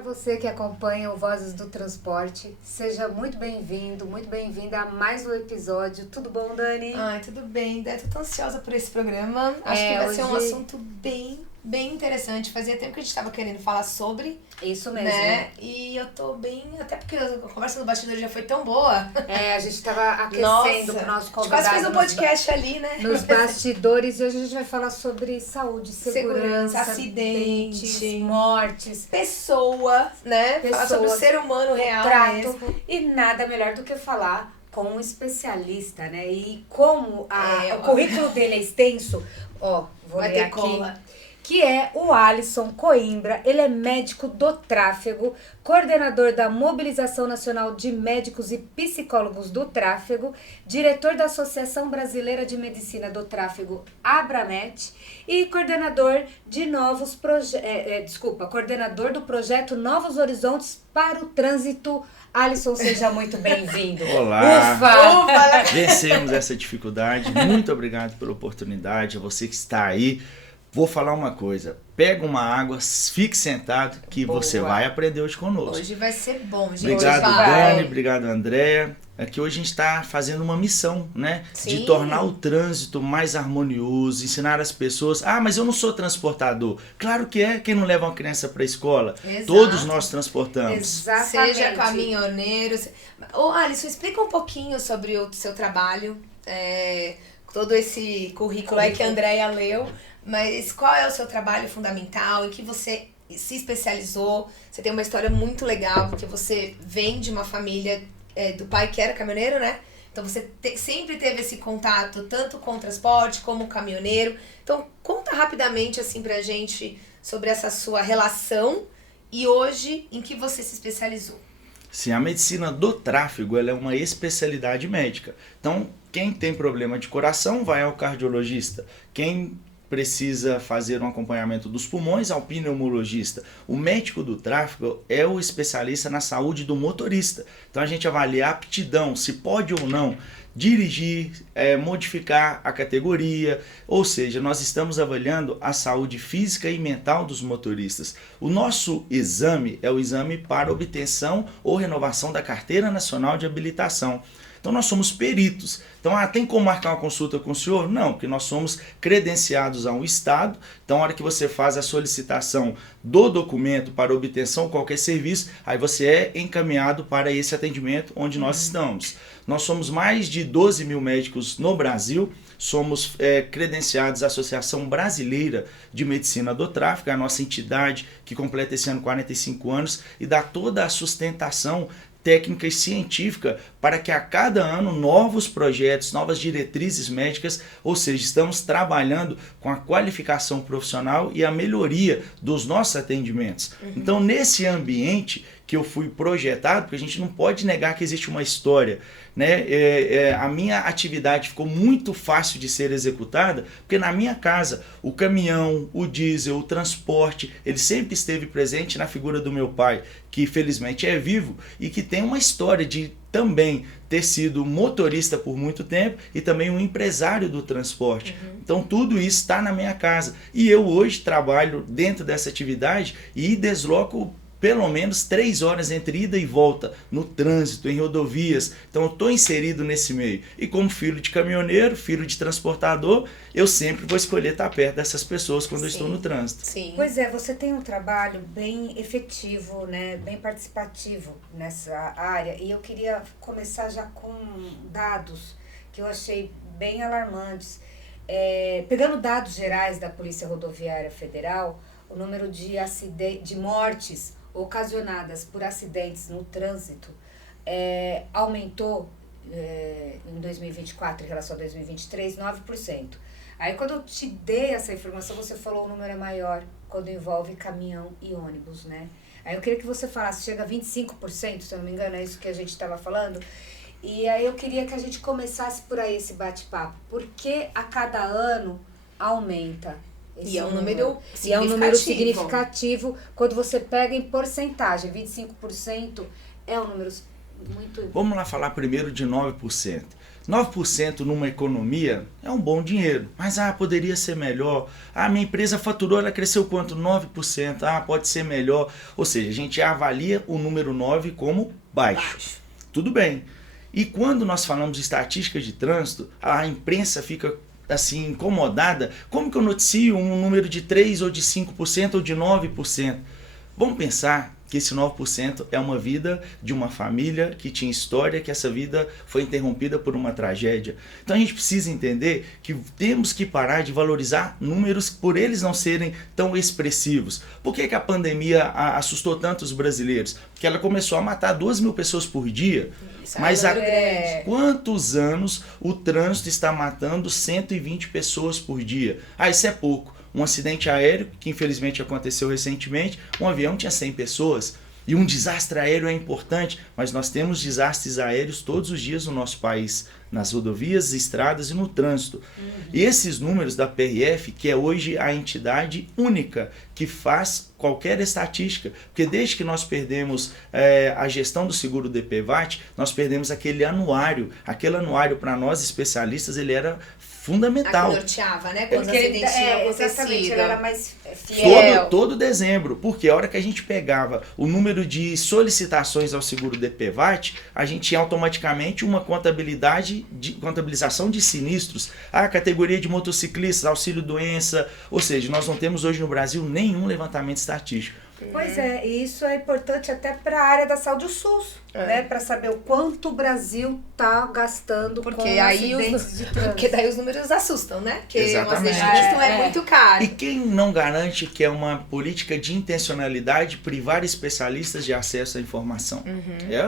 Para você que acompanha o Vozes do Transporte, seja muito bem-vindo, muito bem-vinda a mais um episódio. Tudo bom, Dani? Ai, tudo bem. Tô tão ansiosa por esse programa. Acho que vai ser um assunto bem interessante. Fazia tempo que a gente estava querendo falar sobre. Isso mesmo. Né? E eu tô bem, até porque a conversa no bastidor já foi tão boa. A gente estava aquecendo pro nosso convidado. A gente quase fez um podcast ali, né? Nos bastidores, e hoje a gente vai falar sobre saúde, segurança, acidentes, mortes. Pessoa, né? Falar sobre o ser humano real trato, mesmo. E nada melhor do que falar com um especialista, né? E como o currículo dele é extenso, vou ler aqui. Cola. Que é o Alisson Coimbra. Ele é médico do tráfego, coordenador da Mobilização Nacional de Médicos e Psicólogos do Tráfego, diretor da Associação Brasileira de Medicina do Tráfego, Abramet, e coordenador de coordenador do projeto Novos Horizontes para o Trânsito. Alisson, seja muito bem-vindo. Olá! Ufa! Vencemos essa dificuldade. Muito obrigado pela oportunidade. A você que está aí. Vou falar uma coisa, pega uma água, fique sentado que você vai aprender hoje conosco. Hoje vai ser bom, gente. Obrigado, Dani, obrigado, Andréa. Aqui hoje a gente está fazendo uma missão, né? Sim. De tornar o trânsito mais harmonioso, ensinar as pessoas. Mas eu não sou transportador. Claro que é, quem não leva uma criança para a escola. Exato. Todos nós transportamos. Exatamente. Seja caminhoneiro. Alisson, explica um pouquinho sobre o seu trabalho, todo esse currículo aí que a Andréa leu. Mas qual é o seu trabalho fundamental? Em que você se especializou? Você tem uma história muito legal, porque você vem de uma família do pai que era caminhoneiro, né? Então você sempre teve esse contato, tanto com o transporte como caminhoneiro. Então conta rapidamente assim pra gente sobre essa sua relação e hoje em que você se especializou. Sim, a medicina do tráfego ela é uma especialidade médica. Então, quem tem problema de coração vai ao cardiologista. Quem precisa fazer um acompanhamento dos pulmões ao pneumologista. O médico do tráfego é o especialista na saúde do motorista. Então a gente avalia a aptidão, se pode ou não dirigir, modificar a categoria, ou seja, nós estamos avaliando a saúde física e mental dos motoristas. O nosso exame é o exame para obtenção ou renovação da Carteira Nacional de Habilitação. Então nós somos peritos. Então, tem como marcar uma consulta com o senhor? Não, porque nós somos credenciados a um estado. Então, na hora que você faz a solicitação do documento para obtenção de qualquer serviço, aí você é encaminhado para esse atendimento onde nós estamos. Nós somos mais de 12 mil médicos no Brasil, somos credenciados à Associação Brasileira de Medicina do Tráfego, a nossa entidade que completa esse ano 45 anos e dá toda a sustentação técnica e científica para que a cada ano novos projetos, novas diretrizes médicas, ou seja, estamos trabalhando com a qualificação profissional e a melhoria dos nossos atendimentos. Então, nesse ambiente que eu fui projetado, porque a gente não pode negar que existe uma história, né? A minha atividade ficou muito fácil de ser executada, porque na minha casa o caminhão, o diesel, o transporte, ele sempre esteve presente na figura do meu pai, que felizmente é vivo e que tem uma história de também ter sido motorista por muito tempo e também um empresário do transporte. Então tudo isso está na minha casa. E eu hoje trabalho dentro dessa atividade e desloco pelo menos 3 horas entre ida e volta no trânsito, em rodovias. Então eu estou inserido nesse meio. E como filho de caminhoneiro, filho de transportador, eu sempre vou escolher estar perto dessas pessoas quando eu estou no trânsito. Sim. Pois é, você tem um trabalho bem efetivo, né, bem participativo nessa área. E eu queria começar já com dados que eu achei bem alarmantes. Pegando dados gerais da Polícia Rodoviária Federal, o número de mortes ocasionadas por acidentes no trânsito aumentou em 2024 em relação a 2023, 9%. Aí quando eu te dei essa informação, você falou o número é maior quando envolve caminhão e ônibus, né? Aí eu queria que você falasse, chega a 25%, se eu não me engano, é isso que a gente estava falando. E aí eu queria que a gente começasse por aí esse bate-papo. Por que a cada ano aumenta? E é um número significativo. E é um número significativo quando você pega em porcentagem. 25% é um número muito... Vamos lá falar primeiro de 9%. 9% numa economia é um bom dinheiro, mas poderia ser melhor. Minha empresa faturou, ela cresceu quanto? 9%. Pode ser melhor. Ou seja, a gente avalia o número 9 como baixo. Tudo bem. E quando nós falamos de estatística de trânsito, a imprensa fica assim incomodada. Como que eu noticio um número de 3 ou de 5% ou de 9%? Vamos pensar que esse 9% é uma vida de uma família que tinha história, que essa vida foi interrompida por uma tragédia. Então a gente precisa entender que temos que parar de valorizar números por eles não serem tão expressivos. Por que a pandemia assustou tanto os brasileiros? Porque ela começou a matar 2.000 pessoas por dia. Mas há quantos anos o trânsito está matando 120 pessoas por dia? Isso é pouco. Um acidente aéreo, que infelizmente aconteceu recentemente, um avião tinha 100 pessoas. E um desastre aéreo é importante, mas nós temos desastres aéreos todos os dias no nosso país, nas rodovias, estradas e no trânsito. E esses números da PRF, que é hoje a entidade única que faz qualquer estatística, porque desde que nós perdemos a gestão do seguro DPVAT, nós perdemos aquele anuário. Aquele anuário, para nós especialistas, ele era fundamental. Norteava, né? Quando exatamente, ele era mais fiel. Todo dezembro, porque a hora que a gente pegava o número de solicitações ao seguro DPVAT, a gente tinha automaticamente uma contabilização de sinistros. A categoria de motociclistas, auxílio doença, ou seja, nós não temos hoje no Brasil nenhum levantamento estatístico. Pois é, e isso é importante até para a área da saúde, o SUS, né? Para saber o quanto o Brasil está gastando com acidentes de trânsito. Porque daí os números assustam, né? Porque exatamente. O acidente é muito caro. E quem não garante que é uma política de intencionalidade privar especialistas de acesso à informação?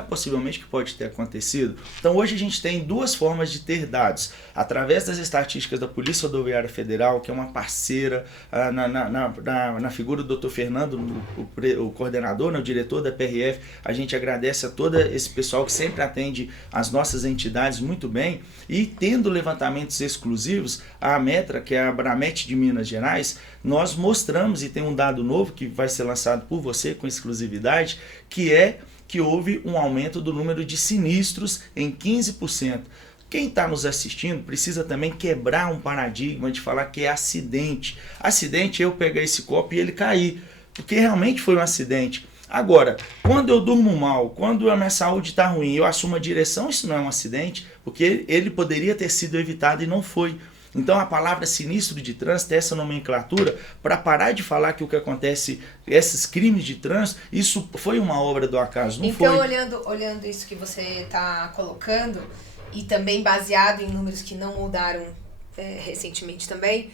Possivelmente que pode ter acontecido. Então hoje a gente tem duas formas de ter dados. Através das estatísticas da Polícia Rodoviária Federal, que é uma parceira na figura do Dr. Fernando, o coordenador, o diretor da PRF, a gente agradece a todo esse pessoal que sempre atende as nossas entidades muito bem, e tendo levantamentos exclusivos, a Ametra, que é a Abramet de Minas Gerais, nós mostramos, e tem um dado novo que vai ser lançado por você com exclusividade, que é que houve um aumento do número de sinistros em 15%. Quem está nos assistindo precisa também quebrar um paradigma de falar que é acidente. Acidente é eu pegar esse copo e ele cair, porque realmente foi um acidente. Agora, quando eu durmo mal, quando a minha saúde está ruim, eu assumo a direção, isso não é um acidente, porque ele poderia ter sido evitado e não foi. Então a palavra sinistro de trânsito é essa nomenclatura para parar de falar que o que acontece, esses crimes de trânsito, isso foi uma obra do acaso, não então, foi. Então, olhando isso que você está colocando, e também baseado em números que não mudaram recentemente também,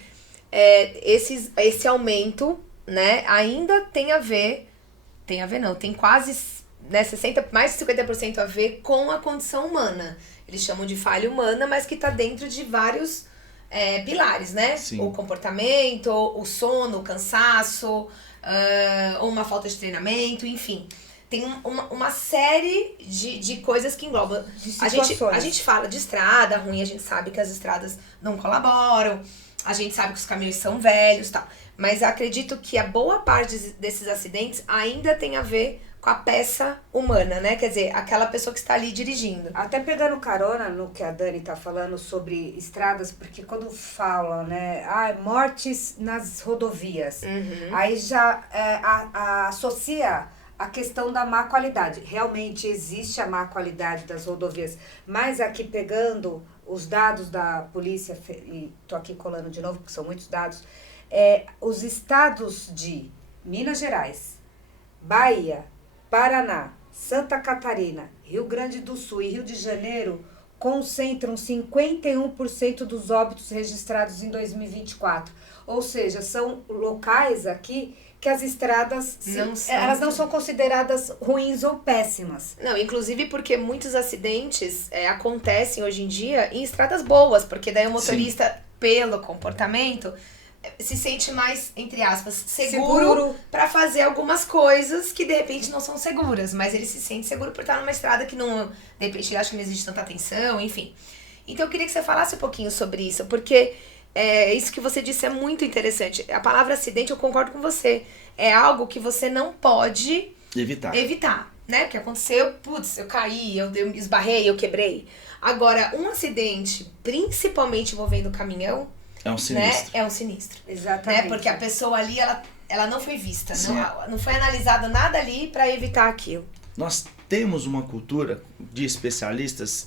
esse aumento, né, ainda tem quase, né, mais de 50% a ver com a condição humana. Eles chamam de falha humana, mas que está dentro de vários pilares, né? Sim. O comportamento, o sono, o cansaço, ou uma falta de treinamento, enfim. Tem uma série de coisas que englobam. A gente fala de estrada ruim, a gente sabe que as estradas não colaboram, a gente sabe que os caminhões são velhos e tal. Mas acredito que a boa parte desses acidentes ainda tem a ver com a peça humana, né? Quer dizer, aquela pessoa que está ali dirigindo. Até pegando carona no que a Dani está falando sobre estradas, porque quando fala, né, mortes nas rodovias, aí já associa a questão da má qualidade. Realmente existe a má qualidade das rodovias, mas aqui pegando os dados da polícia, e tô aqui colando de novo porque são muitos dados, os estados de Minas Gerais, Bahia, Paraná, Santa Catarina, Rio Grande do Sul e Rio de Janeiro concentram 51% dos óbitos registrados em 2024. Ou seja, são locais aqui que as estradas elas não são consideradas ruins ou péssimas. Não, inclusive porque muitos acidentes acontecem hoje em dia em estradas boas, porque daí o motorista, pelo comportamento, se sente mais, entre aspas, seguro para fazer algumas coisas que de repente não são seguras, mas ele se sente seguro por estar numa estrada que não, de repente, ele acha que não existe tanta atenção, enfim. Então eu queria que você falasse um pouquinho sobre isso, porque isso que você disse é muito interessante. A palavra acidente, eu concordo com você, é algo que você não pode evitar. né? Porque aconteceu, putz, eu caí, eu esbarrei, eu quebrei. Agora, um acidente, principalmente envolvendo o caminhão, é um sinistro. Né? É um sinistro. Exatamente. Né? Porque a pessoa ali, ela não foi vista. Sim. Não foi analisado nada ali para evitar aquilo. Nós temos uma cultura de especialistas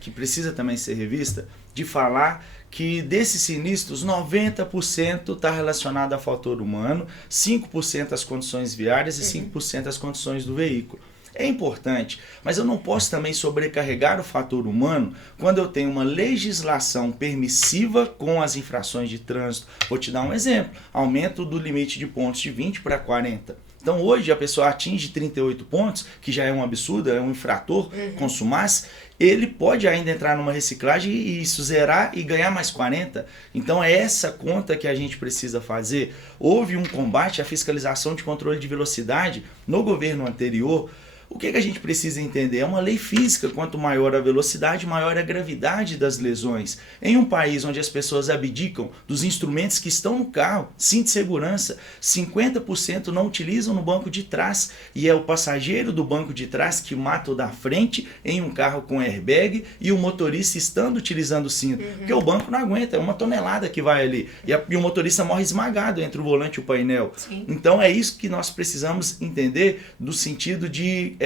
que precisa também ser revista, de falar que desses sinistros, 90% está relacionado a fator humano, 5% às condições viárias e 5% às condições do veículo. É importante, mas eu não posso também sobrecarregar o fator humano quando eu tenho uma legislação permissiva com as infrações de trânsito. Vou te dar um exemplo, aumento do limite de pontos de 20 para 40. Então hoje a pessoa atinge 38 pontos, que já é um absurdo, é um infrator, consumasse, ele pode ainda entrar numa reciclagem e isso zerar e ganhar mais 40. Então é essa conta que a gente precisa fazer. Houve um combate à fiscalização de controle de velocidade no governo anterior. O que a gente precisa entender? É uma lei física, quanto maior a velocidade, maior a gravidade das lesões. Em um país onde as pessoas abdicam dos instrumentos que estão no carro, cinto de segurança, 50% não utilizam no banco de trás, e é o passageiro do banco de trás que mata o da frente em um carro com airbag e o motorista estando utilizando o cinto, porque o banco não aguenta, é uma tonelada que vai ali, e o motorista morre esmagado entre o volante e o painel. Sim. Então é isso que nós precisamos entender do sentido de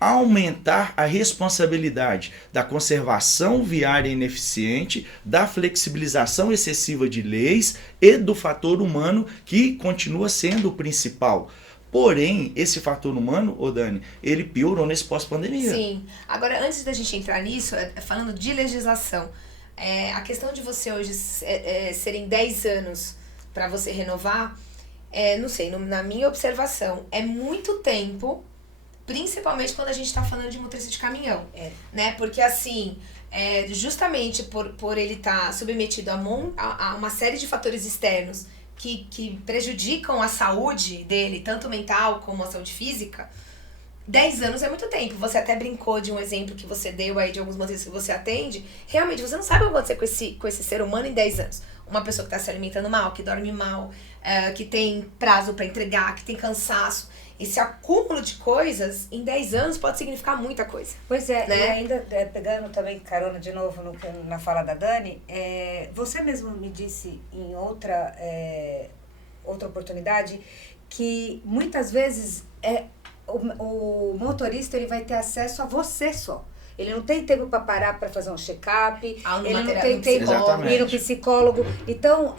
aumentar a responsabilidade da conservação viária ineficiente, da flexibilização excessiva de leis e do fator humano, que continua sendo o principal. Porém, esse fator humano, Dani, ele piorou nesse pós-pandemia. Sim. Agora, antes da gente entrar nisso, falando de legislação, a questão de você hoje serem 10 anos para você renovar, não sei, na minha observação, é muito tempo, principalmente quando a gente está falando de motorista de caminhão, né? Porque assim, justamente por ele estar submetido a uma série de fatores externos que prejudicam a saúde dele, tanto mental como a saúde física, 10 anos é muito tempo. Você até brincou de um exemplo que você deu aí de alguns motoristas que você atende. Realmente, você não sabe o que vai acontecer com esse ser humano em 10 anos. Uma pessoa que está se alimentando mal, que dorme mal, que tem prazo para entregar, que tem cansaço. Esse acúmulo de coisas, em 10 anos, pode significar muita coisa. Pois é, né? E ainda pegando também carona de novo na fala da Dani, você mesmo me disse em outra oportunidade que muitas vezes o motorista ele vai ter acesso a você só. Ele não tem tempo para parar para fazer um check-up, ele não tem tempo para ir no psicólogo. Então,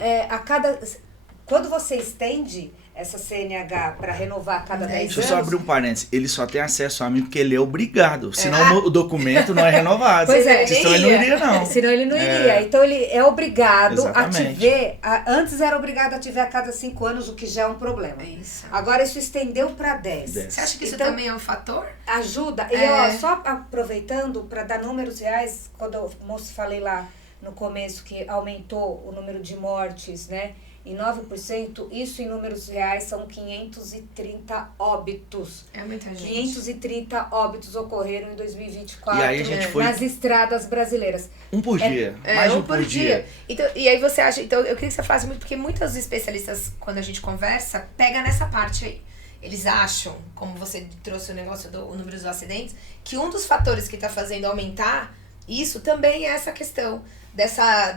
quando você estende essa CNH para renovar a cada 10 anos... Deixa eu só abrir um parênteses. Ele só tem acesso a mim porque ele é obrigado. Senão o documento não é renovado. Pois é. Senão ele não iria, não. Senão ele não iria. Então ele é obrigado Exatamente. a te ver... Antes era obrigado a te ver a cada 5 anos, o que já é um problema. Isso. Agora isso estendeu para 10. Você acha que isso então, também é um fator? Ajuda. E só aproveitando para dar números reais, quando eu falei lá no começo que aumentou o número de mortes, né? Em 9%, isso em números reais são 530 óbitos. É muita gente. 530 óbitos ocorreram em 2024 e aí a gente nas estradas brasileiras. Um por dia. Mais um por dia. Então, e aí você acha... Então, eu queria que você falasse muito, porque muitos especialistas, quando a gente conversa, pega nessa parte aí. Eles acham, como você trouxe o negócio o número dos acidentes, que um dos fatores que está fazendo aumentar isso também é essa questão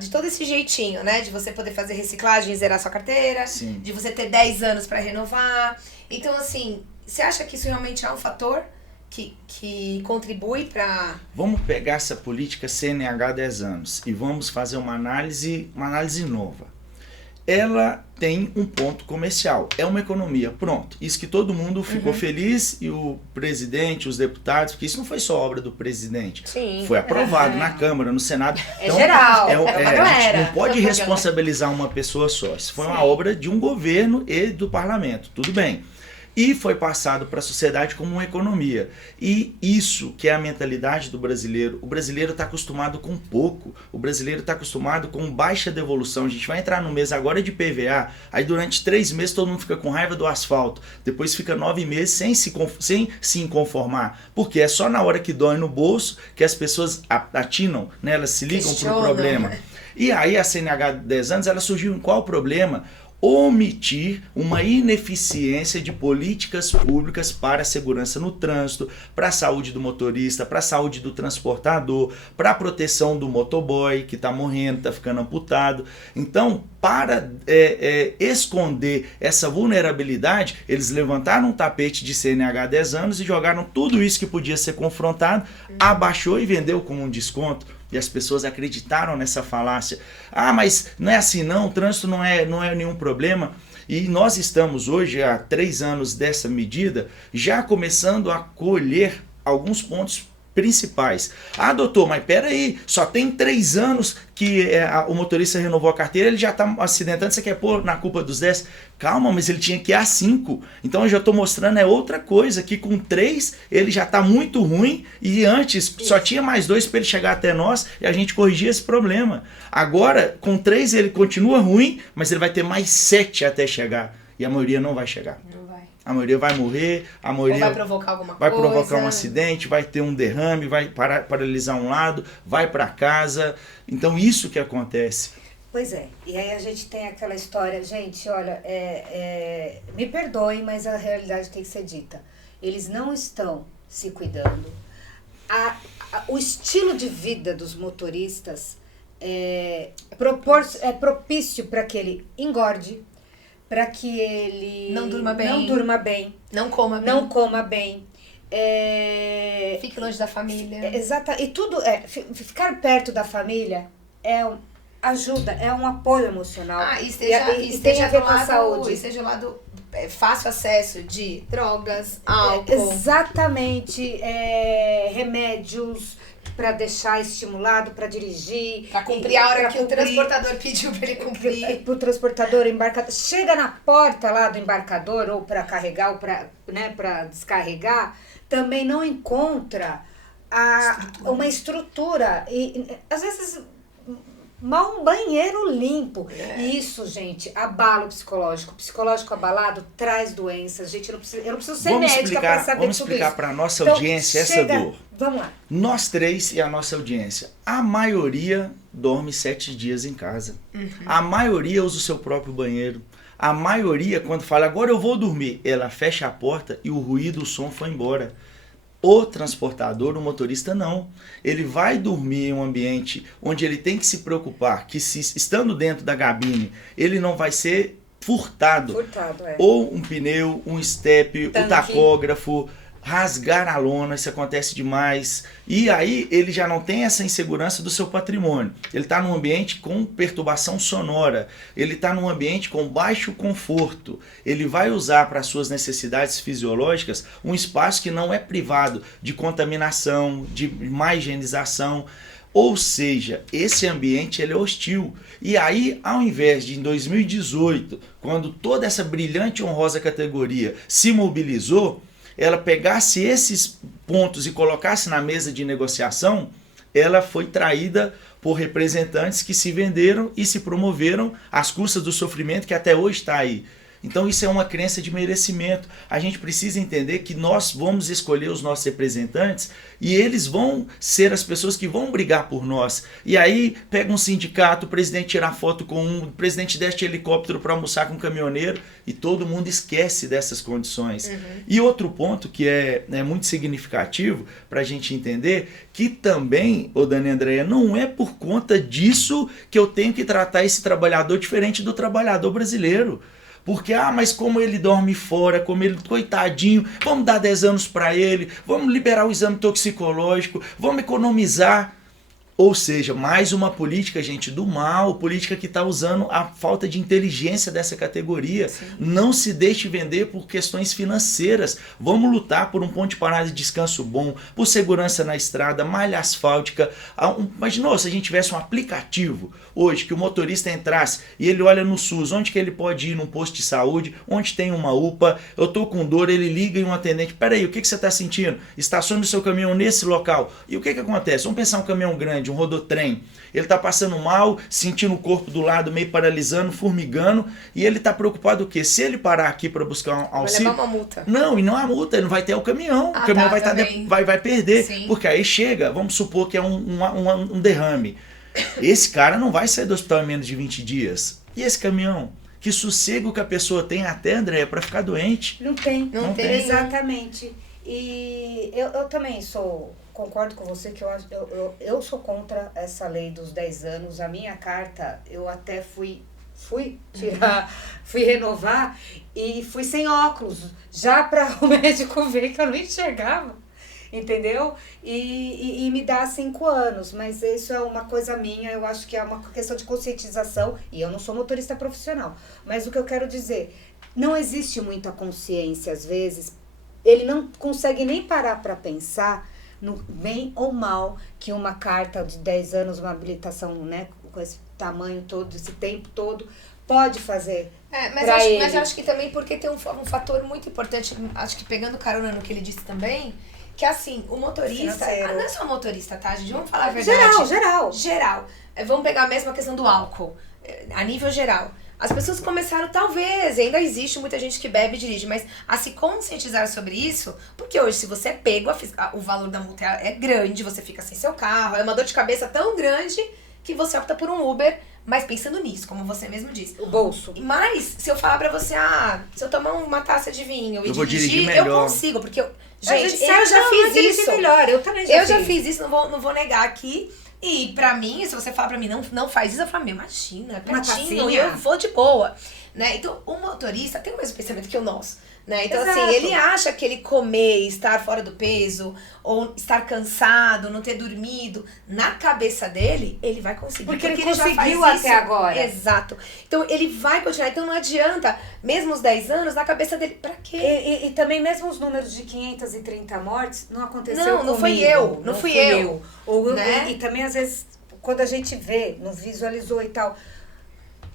de todo esse jeitinho, né? De você poder fazer reciclagem e zerar sua carteira. Sim. De você ter 10 anos para renovar. Então, assim, você acha que isso realmente é um fator que contribui para... Vamos pegar essa política CNH 10 anos e vamos fazer uma análise nova. Ela tem um ponto comercial, é uma economia, pronto. Isso que todo mundo ficou feliz, e o presidente, os deputados, porque isso não foi só obra do presidente. Sim. Foi aprovado na Câmara, no Senado. Então, geral. A gente não pode responsabilizar uma pessoa só. Isso foi uma obra de um governo e do parlamento, tudo bem. E foi passado para a sociedade como uma economia. E isso que é a mentalidade do brasileiro. O brasileiro está acostumado com pouco. O brasileiro está acostumado com baixa devolução. A gente vai entrar no mês agora de PVA. Aí durante 3 meses todo mundo fica com raiva do asfalto. Depois fica 9 meses sem se inconformar. Porque é só na hora que dói no bolso que as pessoas atinam, né? Elas se ligam para o problema. E aí a CNH 10 anos ela surgiu em qual problema? omitir uma ineficiência de políticas públicas para a segurança no trânsito, para a saúde do motorista, para a saúde do transportador, para a proteção do motoboy que está morrendo, está ficando amputado. Então, para esconder essa vulnerabilidade, eles levantaram um tapete de CNH há 10 anos e jogaram tudo isso que podia ser confrontado, abaixou e vendeu com um desconto. E as pessoas acreditaram nessa falácia. Ah, mas não é assim não, o trânsito não é nenhum problema. E nós estamos hoje, há 3 anos dessa medida, já começando a colher alguns pontos principais. Ah, doutor, mas peraí, só tem 3 anos que o motorista renovou a carteira, ele já está acidentando, você quer pôr na culpa dos 10? Calma, mas ele tinha que ir a 5. Então eu já estou mostrando outra coisa, que com 3 ele já está muito ruim e antes só tinha mais 2 para ele chegar até nós e a gente corrigir esse problema. Agora, com 3 ele continua ruim, mas ele vai ter mais 7 até chegar. E a maioria não vai chegar. A maioria vai morrer, a maioria vai provocar alguma vai coisa. provocar um acidente, vai ter um derrame, vai paralisar um lado, vai para casa. Então isso que acontece. Pois é, e aí a gente tem aquela história, gente, olha, me perdoem, mas a realidade tem que ser dita. Eles não estão se cuidando. O estilo de vida dos motoristas é propício para que ele engorde, para que ele não durma bem, não coma bem, fique longe da família. Exato, e tudo ficar perto da família ajuda, é um apoio emocional. E tem a ver com a saúde. Esteja ao lado fácil acesso de drogas, álcool. Exatamente, remédios para deixar estimulado, para dirigir. Para cumprir a hora que o transportador pediu para ele cumprir. Para o transportador, embarcador. Chega na porta lá do embarcador, ou para carregar, ou para descarregar, também não encontra uma estrutura. E às vezes, mal um banheiro limpo. Isso, gente, abalo psicológico. Psicológico abalado traz doenças. Gente, eu não preciso ser médica para saber tudo isso. Vamos explicar para a nossa audiência essa dor. Vamos lá. Nós 3 e a nossa audiência. A maioria dorme 7 dias em casa. A maioria usa o seu próprio banheiro. A maioria, quando fala, agora eu vou dormir, ela fecha a porta e o ruído, o som foi embora. O transportador, o motorista, não. Ele vai dormir em um ambiente onde ele tem que se preocupar que, estando dentro da cabine, ele não vai ser furtado. Ou um pneu, um estepe, o tacógrafo, rasgar a lona, isso acontece demais. E aí ele já não tem essa insegurança do seu patrimônio. Ele está num ambiente com perturbação sonora, ele está num ambiente com baixo conforto. Ele vai usar para suas necessidades fisiológicas um espaço que não é privado de contaminação, de má higienização. Ou seja, esse ambiente ele é hostil. E aí, ao invés de em 2018, quando toda essa brilhante e honrosa categoria se mobilizou, ela pegasse esses pontos e colocasse na mesa de negociação, ela foi traída por representantes que se venderam e se promoveram às custas do sofrimento que até hoje está aí. Então isso é uma crença de merecimento. A gente precisa entender que nós vamos escolher os nossos representantes e eles vão ser as pessoas que vão brigar por nós. E aí pega um sindicato, o presidente tira foto com o presidente desce de helicóptero para almoçar com um caminhoneiro e todo mundo esquece dessas condições. E outro ponto que é muito significativo para a gente entender, que também, Dani Andréia, não é por conta disso que eu tenho que tratar esse trabalhador diferente do trabalhador brasileiro. Porque, mas como ele dorme fora, como ele, coitadinho, vamos dar 10 anos para ele, vamos liberar o exame toxicológico, vamos economizar. Ou seja, mais uma política, gente, do mal, política que está usando a falta de inteligência dessa categoria. Sim. Não se deixe vender por questões financeiras. Vamos lutar por um ponto de parada de descanso bom, por segurança na estrada, malha asfáltica. Imaginou se a gente tivesse um aplicativo hoje que o motorista entrasse e ele olha no SUS, onde que ele pode ir num posto de saúde, onde tem uma UPA, eu estou com dor, ele liga em um atendente, peraí, o que você está sentindo? Estacione o seu caminhão nesse local. E o que acontece? Vamos pensar um caminhão grande, um rodotrem, ele está passando mal, sentindo o corpo do lado meio paralisando, formigando, e ele está preocupado o quê? Se ele parar aqui para buscar um auxílio... Vai levar uma multa. Não, e não há multa, ele não vai ter o caminhão. O caminhão vai perder. Sim. Porque aí chega, vamos supor que é um derrame. Esse cara não vai sair do hospital em menos de 20 dias. E esse caminhão? O Que sossego que a pessoa tem até, Andréia, para ficar doente. Não tem. Não tem. Exatamente. E eu também concordo com você que eu sou contra essa lei dos 10 anos. A minha carta, eu até fui tirar, fui renovar e fui sem óculos, já para o médico ver que eu não enxergava, entendeu? E me dá 5 anos, mas isso é uma coisa minha, eu acho que é uma questão de conscientização, e eu não sou motorista profissional, mas o que eu quero dizer, não existe muita consciência às vezes, ele não consegue nem parar para pensar no bem ou mal que uma carta de 10 anos, uma habilitação, né, com esse tamanho todo, esse tempo todo, pode fazer. Mas eu acho que também porque tem um fator muito importante, acho que pegando carona no que ele disse também, que assim, o motorista, não é só motorista, tá, gente? Vamos falar a verdade. Geral. Vamos pegar a mesma questão do álcool, a nível geral. As pessoas começaram, talvez, ainda existe muita gente que bebe e dirige, mas a se conscientizar sobre isso, porque hoje, se você é pego, o valor da multa é grande, você fica sem seu carro, é uma dor de cabeça tão grande que você opta por um Uber, mas pensando nisso, como você mesmo disse. O bolso. Mas, se eu falar pra você, se eu tomar uma taça de vinho e dirigir, melhor. eu consigo, porque gente, eu já fiz isso. Melhor. Eu também já fiz isso, não vou negar aqui. E pra mim, se você falar pra mim, não faz isso, eu falo, imagina, é pertinho, e eu vou de boa. Né? Então, o motorista tem o mesmo pensamento que o nosso. Né? Então, Exato. assim, ele acha que ele comer, estar fora do peso, ou estar cansado, não ter dormido, na cabeça dele, ele vai conseguir. Porque ele já faz conseguiu até isso. agora. Exato. Então, ele vai continuar. Então, não adianta, mesmo os 10 anos, na cabeça dele, pra quê? E também, mesmo os números de 530 mortes, não aconteceu não comigo. Fui eu. Não fui eu. Né? E também, às vezes, quando a gente vê, não visualizou e tal,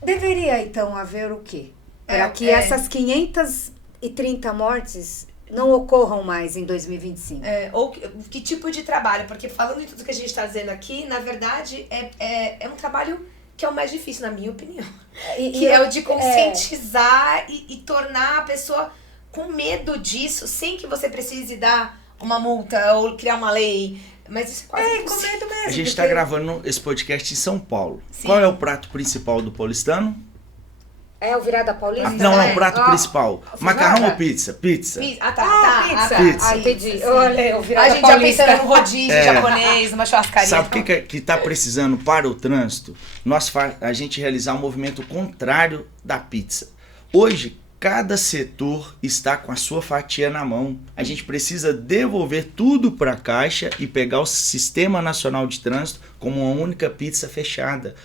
deveria, então, haver o quê? Para que essas 530 mortes não ocorram mais em 2025. Ou que tipo de trabalho? Porque falando de tudo que a gente está dizendo aqui, na verdade, é um trabalho que é o mais difícil, na minha opinião. Que é o de conscientizar e tornar a pessoa com medo disso, sem que você precise dar uma multa ou criar uma lei. Mas isso é quase impossível. Com medo mesmo. A gente está gravando esse podcast em São Paulo. Sim. Qual é o prato principal do paulistano? É o virada paulista? Não, é o prato principal. Macarrão ou pizza? Pizza. Pizza. Pizza. Entendi. Olha, o virada a gente paulista. já pensando num rodízio japonês, numa churrascaria. Sabe o que está precisando para o trânsito? A gente realizar um movimento contrário da pizza. Hoje, cada setor está com a sua fatia na mão. A gente precisa devolver tudo para a Caixa e pegar o Sistema Nacional de Trânsito como uma única pizza fechada.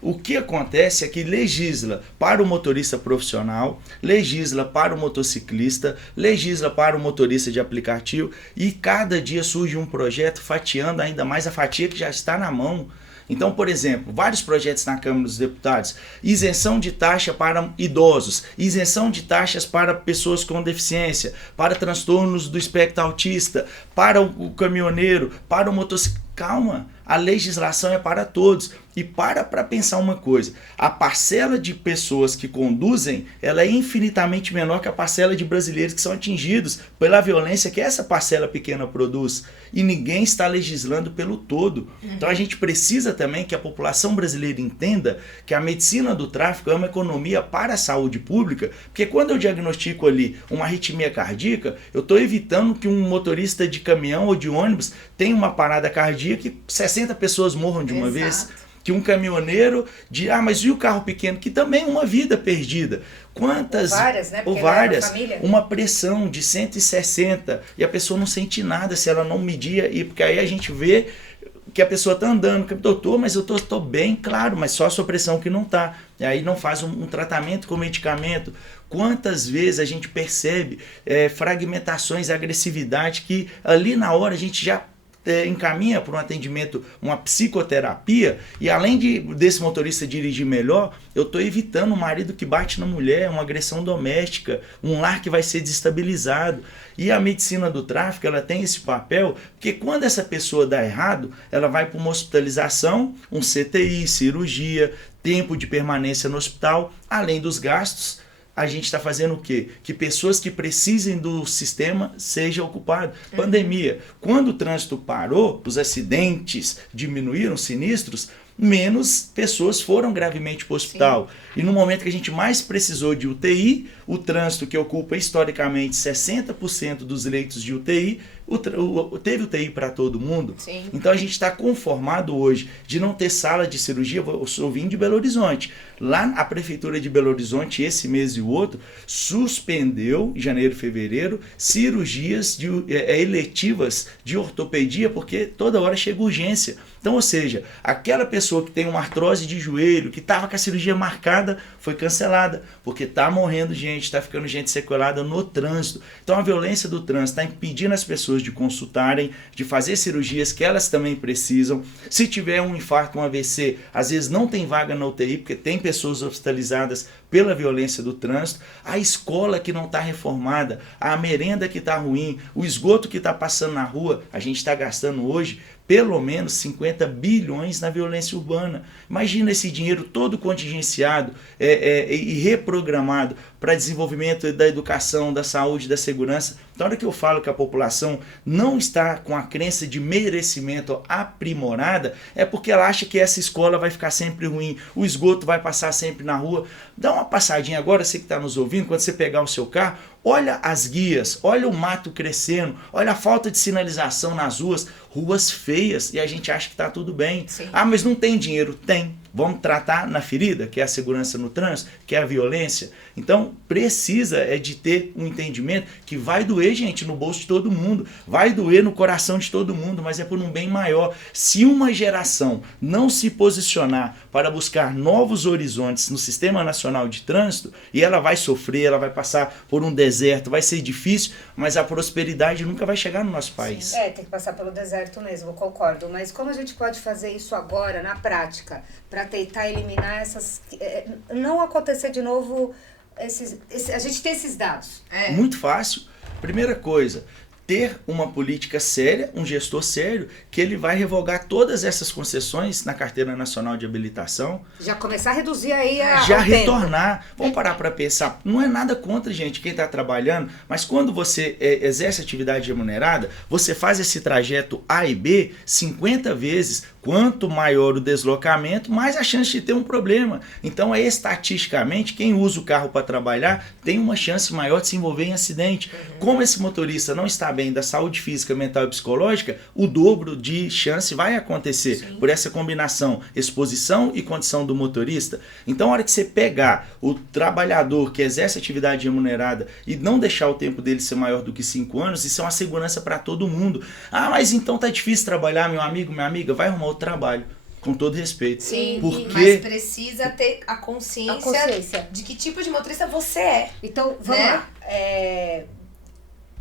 O que acontece é que legisla para o motorista profissional, legisla para o motociclista, legisla para o motorista de aplicativo e cada dia surge um projeto fatiando ainda mais a fatia que já está na mão. Então, por exemplo, vários projetos na Câmara dos Deputados, isenção de taxa para idosos, isenção de taxas para pessoas com deficiência, para transtornos do espectro autista, para o caminhoneiro, para o motociclista. Calma, a legislação é para todos. E para pensar uma coisa, a parcela de pessoas que conduzem, ela é infinitamente menor que a parcela de brasileiros que são atingidos pela violência que essa parcela pequena produz. E ninguém está legislando pelo todo. Então a gente precisa também que a população brasileira entenda que a medicina do tráfego é uma economia para a saúde pública, porque quando eu diagnostico ali uma arritmia cardíaca, eu estou evitando que um motorista de caminhão ou de ônibus tenha uma parada cardíaca e 60 pessoas morram de uma vez. Que um caminhoneiro mas e o carro pequeno? Que também é uma vida perdida. Quantas? Ou várias, uma pressão de 160 e a pessoa não sente nada se ela não medir, porque aí a gente vê que a pessoa está andando, doutor, mas eu tô bem, claro, mas só a sua pressão que não está. E aí não faz um tratamento com medicamento. Quantas vezes a gente percebe fragmentações, agressividade, que ali na hora a gente já encaminha para um atendimento, uma psicoterapia, e além desse motorista dirigir melhor, eu estou evitando um marido que bate na mulher, uma agressão doméstica, um lar que vai ser desestabilizado. E a medicina do tráfico, ela tem esse papel, porque quando essa pessoa dá errado, ela vai para uma hospitalização, um CTI, cirurgia, tempo de permanência no hospital, além dos gastos. A gente está fazendo o quê? Que pessoas que precisem do sistema sejam ocupadas. Pandemia. Quando o trânsito parou, os acidentes diminuíram, sinistros, menos pessoas foram gravemente para o hospital. Sim. E no momento que a gente mais precisou de UTI, o trânsito, que ocupa historicamente 60% dos leitos de UTI, teve UTI para todo mundo. Sim. Então a gente está conformado hoje de não ter sala de cirurgia. Eu sou vindo de Belo Horizonte. Lá a Prefeitura de Belo Horizonte, esse mês e o outro, suspendeu, em janeiro e fevereiro, cirurgias eletivas de ortopedia, porque toda hora chega urgência. Então, ou seja, aquela pessoa que tem uma artrose de joelho, que estava com a cirurgia marcada, foi cancelada, porque está morrendo gente, está ficando gente sequelada no trânsito. Então a violência do trânsito está impedindo as pessoas de consultarem, de fazer cirurgias que elas também precisam. Se tiver um infarto, um AVC, às vezes não tem vaga na UTI, porque tem pessoas hospitalizadas pela violência do trânsito, a escola que não está reformada, a merenda que está ruim, o esgoto que está passando na rua. A gente está gastando hoje pelo menos 50 bilhões na violência urbana. Imagina esse dinheiro todo contingenciado e reprogramado para desenvolvimento da educação, da saúde, da segurança. Então, na hora que eu falo que a população não está com a crença de merecimento aprimorada, é porque ela acha que essa escola vai ficar sempre ruim, o esgoto vai passar sempre na rua. Dá uma passadinha agora, você que está nos ouvindo, quando você pegar o seu carro, olha as guias, olha o mato crescendo, olha a falta de sinalização nas ruas feias, e a gente acha que está tudo bem. Sim. Ah, mas não tem dinheiro? Tem. Vamos tratar na ferida, que é a segurança no trânsito, que é a violência. Então, precisa de ter um entendimento que vai doer, gente, no bolso de todo mundo, vai doer no coração de todo mundo, mas é por um bem maior. Se uma geração não se posicionar para buscar novos horizontes no Sistema Nacional de Trânsito, e ela vai sofrer, ela vai passar por um deserto, vai ser difícil, mas a prosperidade nunca vai chegar no nosso país. Sim, tem que passar pelo deserto mesmo, eu concordo. Mas como a gente pode fazer isso agora, na prática, para tentar eliminar essas... não acontecer de novo a gente ter esses dados? Muito fácil. Primeira coisa, ter uma política séria, um gestor sério, que ele vai revogar todas essas concessões na Carteira Nacional de Habilitação. Já começar a reduzir aí já retornar. Tempo. Vamos parar para pensar. Não é nada contra, gente, quem está trabalhando, mas quando você exerce atividade remunerada, você faz esse trajeto A e B 50 vezes. Quanto maior o deslocamento, mais a chance de ter um problema. Então, estatisticamente, quem usa o carro para trabalhar tem uma chance maior de se envolver em acidente. Como esse motorista não está bem da saúde física, mental e psicológica, o dobro de chance vai acontecer. Sim. Por essa combinação, exposição e condição do motorista. Então, a hora que você pegar o trabalhador que exerce atividade remunerada e não deixar o tempo dele ser maior do que 5 anos, isso é uma segurança para todo mundo. Ah, mas então tá difícil trabalhar, meu amigo, minha amiga, vai arrumar outro trabalho, com todo respeito. Sim, porque... mas precisa ter a consciência de que tipo de motorista você é. Então, vamos lá.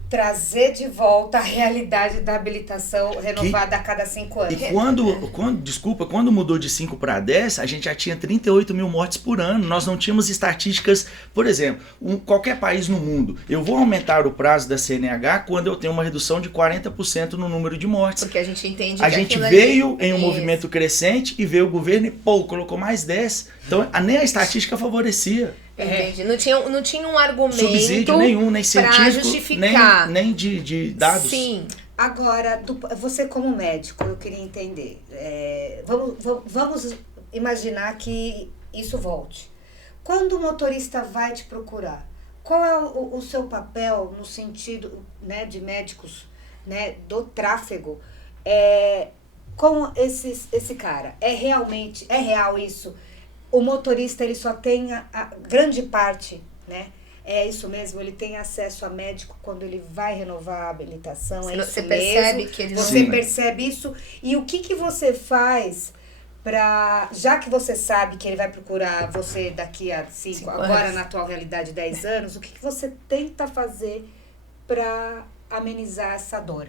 Trazer de volta a realidade da habilitação renovada a cada 5 anos. E quando mudou de 5 para 10, a gente já tinha 38 mil mortes por ano. Nós não tínhamos estatísticas, por exemplo, qualquer país no mundo. Eu vou aumentar o prazo da CNH quando eu tenho uma redução de 40% no número de mortes. Porque a gente entende a gente veio em um movimento crescente e veio o governo e colocou mais 10. Então, nem a estatística favorecia. Entendi. Não tinha um argumento subsídio nenhum, nem científico, justificar. nem de dados. Sim. Agora, você como médico, eu queria entender. Vamos imaginar que isso volte. Quando o motorista vai te procurar, qual é o seu papel no sentido, né, de médicos, né, do tráfego com esse cara? É real isso? O motorista ele só tem a grande parte, né? É isso mesmo, ele tem acesso a médico quando ele vai renovar a habilitação. Você percebe mesmo? Que ele você percebe isso? E o que você faz para, já que você sabe que ele vai procurar você daqui a 5 agora na atual realidade 10 anos, o que você tenta fazer para amenizar essa dor?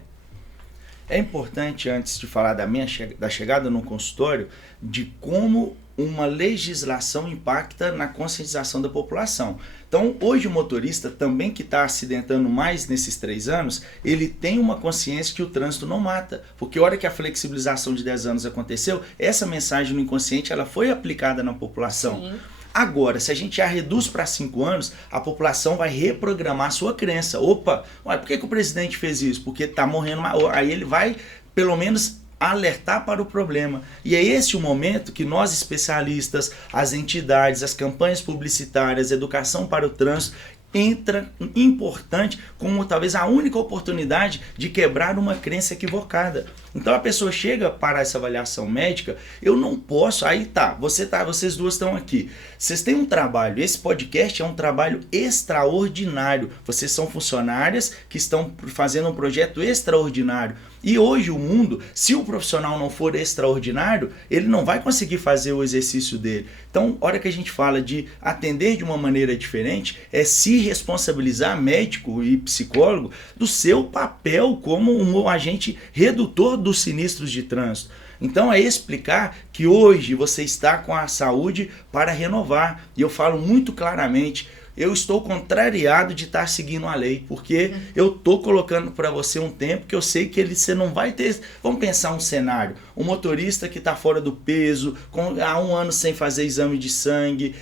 É importante, antes de falar da chegada no consultório, de como uma legislação impacta na conscientização da população. Então, hoje o motorista também que está acidentando mais nesses 3 anos, ele tem uma consciência que o trânsito não mata. Porque a hora que a flexibilização de 10 anos aconteceu, essa mensagem no inconsciente ela foi aplicada na população. Sim. Agora, se a gente já reduz para 5 anos, a população vai reprogramar a sua crença. Opa, por que o presidente fez isso? Porque está morrendo. Aí ele vai, pelo menos, alertar para o problema. E é esse o momento que nós especialistas, as entidades, as campanhas publicitárias, educação para o trânsito, entra importante como talvez a única oportunidade de quebrar uma crença equivocada. Então a pessoa chega para essa avaliação médica, eu não posso, aí vocês duas estão aqui, vocês têm um trabalho, esse podcast é um trabalho extraordinário, vocês são funcionárias que estão fazendo um projeto extraordinário. E hoje o mundo, se o profissional não for extraordinário, ele não vai conseguir fazer o exercício dele. Então, a hora que a gente fala de atender de uma maneira diferente, é se responsabilizar, médico e psicólogo, do seu papel como um agente redutor dos sinistros de trânsito. Então é explicar que hoje você está com a saúde para renovar. E eu falo muito claramente, eu estou contrariado de estar seguindo a lei, porque eu estou colocando para você um tempo que eu sei que você não vai ter... Vamos pensar um cenário, um motorista que está fora do peso, há 1 ano sem fazer exame de sangue,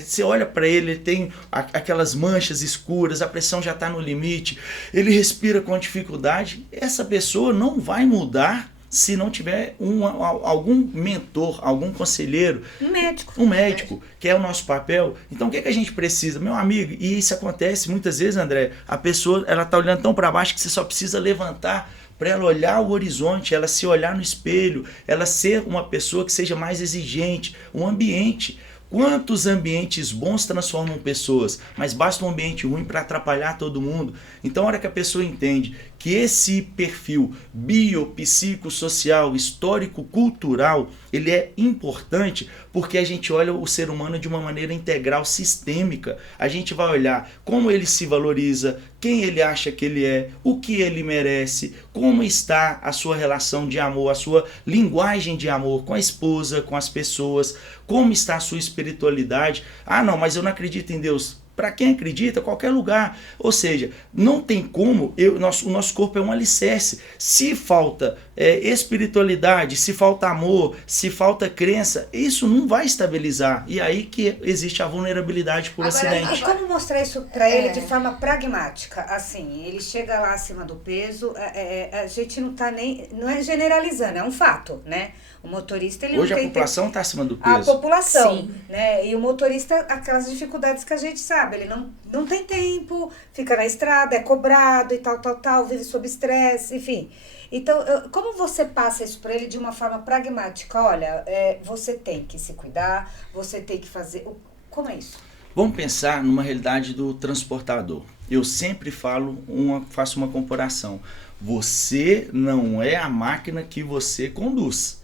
você olha para ele tem aquelas manchas escuras, a pressão já está no limite, ele respira com dificuldade, essa pessoa não vai mudar se não tiver algum mentor, algum conselheiro. Um médico, que é o nosso papel. Então o que a gente precisa? Meu amigo, e isso acontece muitas vezes, André, a pessoa ela está olhando tão para baixo que você só precisa levantar para ela olhar o horizonte, ela se olhar no espelho, ela ser uma pessoa que seja mais exigente, um ambiente. Quantos ambientes bons transformam pessoas, mas basta um ambiente ruim para atrapalhar todo mundo. Então, a hora que a pessoa entende que esse perfil biopsicossocial, histórico, cultural, ele é importante porque a gente olha o ser humano de uma maneira integral, sistêmica. A gente vai olhar como ele se valoriza, quem ele acha que ele é, o que ele merece, como está a sua relação de amor, a sua linguagem de amor com a esposa, com as pessoas, como está a sua espiritualidade. Ah, não, mas eu não acredito em Deus. Para quem acredita, qualquer lugar. Ou seja, não tem como, o nosso corpo é um alicerce. Se falta espiritualidade, se falta amor, se falta crença, isso não vai estabilizar. E aí que existe a vulnerabilidade por acidente. E como mostrar isso para ele de forma pragmática? Assim, ele chega lá acima do peso, a gente não é generalizando, é um fato, né? O motorista, ele hoje não tem... Hoje a população está acima do peso. A população, sim, né? E o motorista, aquelas dificuldades que a gente sabe, ele não tem tempo, fica na estrada, é cobrado e tal, vive sob estresse, enfim. Então, como você passa isso para ele de uma forma pragmática? Olha, você tem que se cuidar, você tem que fazer... Como é isso? Vamos pensar numa realidade do transportador. Eu sempre faço uma comparação. Você não é a máquina que você conduz.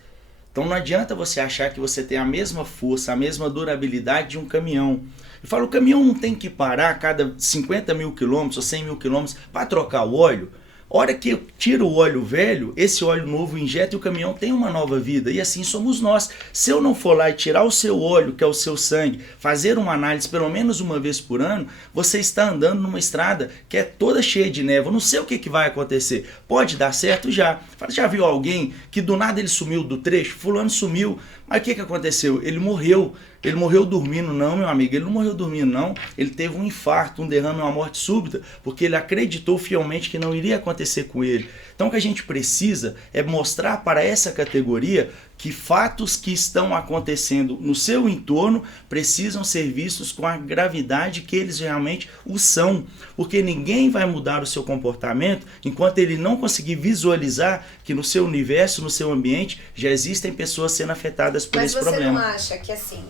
Então não adianta você achar que você tem a mesma força, a mesma durabilidade de um caminhão. Eu falo, o caminhão não tem que parar a cada 50 mil quilômetros ou 100 mil quilômetros para trocar o óleo. A hora que eu tiro o óleo velho, esse óleo novo injeta e o caminhão tem uma nova vida. E assim somos nós. Se eu não for lá e tirar o seu óleo, que é o seu sangue, fazer uma análise pelo menos uma vez por ano, você está andando numa estrada que é toda cheia de neve. Eu não sei o que vai acontecer. Pode dar certo? Já. Já viu alguém que do nada ele sumiu do trecho? Fulano sumiu. Mas o que aconteceu? Ele morreu. Ele morreu dormindo, não, meu amigo, ele não morreu dormindo, não. Ele teve um infarto, um derrame, uma morte súbita, porque ele acreditou fielmente que não iria acontecer com ele. Então o que a gente precisa é mostrar para essa categoria que fatos que estão acontecendo no seu entorno precisam ser vistos com a gravidade que eles realmente o são. Porque ninguém vai mudar o seu comportamento enquanto ele não conseguir visualizar que no seu universo, no seu ambiente, já existem pessoas sendo afetadas por esse problema. Mas você não acha que assim,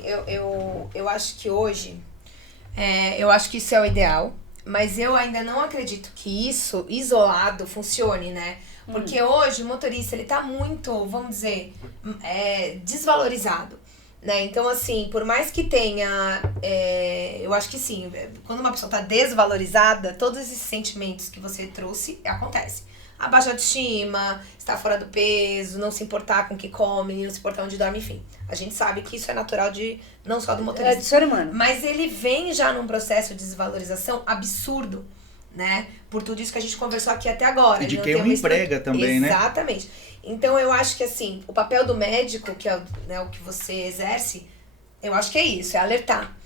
eu acho que hoje, eu acho que isso é o ideal, mas eu ainda não acredito que isso isolado funcione, né? Porque hoje o motorista, ele tá muito, vamos dizer, desvalorizado, né? Então, assim, por mais que tenha, eu acho que sim, quando uma pessoa tá desvalorizada, todos esses sentimentos que você trouxe acontecem. A baixa autoestima, estar fora do peso, não se importar com o que come, não se importar onde dorme, enfim. A gente sabe que isso é natural não só do motorista. É do ser humano. Mas ele vem já num processo de desvalorização absurdo, né? Por tudo isso que a gente conversou aqui até agora. E de quem o emprega também, né? Exatamente. Então eu acho que assim, o papel do médico, que é o que você exerce, eu acho que é isso, é alertar.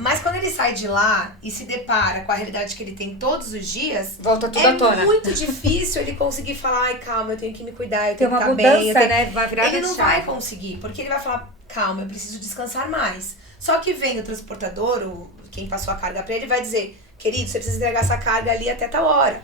Mas quando ele sai de lá e se depara com a realidade que ele tem todos os dias, volta tudo à tona. É muito difícil ele conseguir falar, ai, calma, eu tenho que me cuidar, eu Tem tenho que uma estar mudança, bem. Eu tenho... né? Vai virar Ele não vai conseguir, porque ele vai falar, calma, eu preciso descansar mais. Só que vem o transportador, quem passou a carga pra ele, vai dizer, querido, você precisa entregar essa carga ali até tal hora.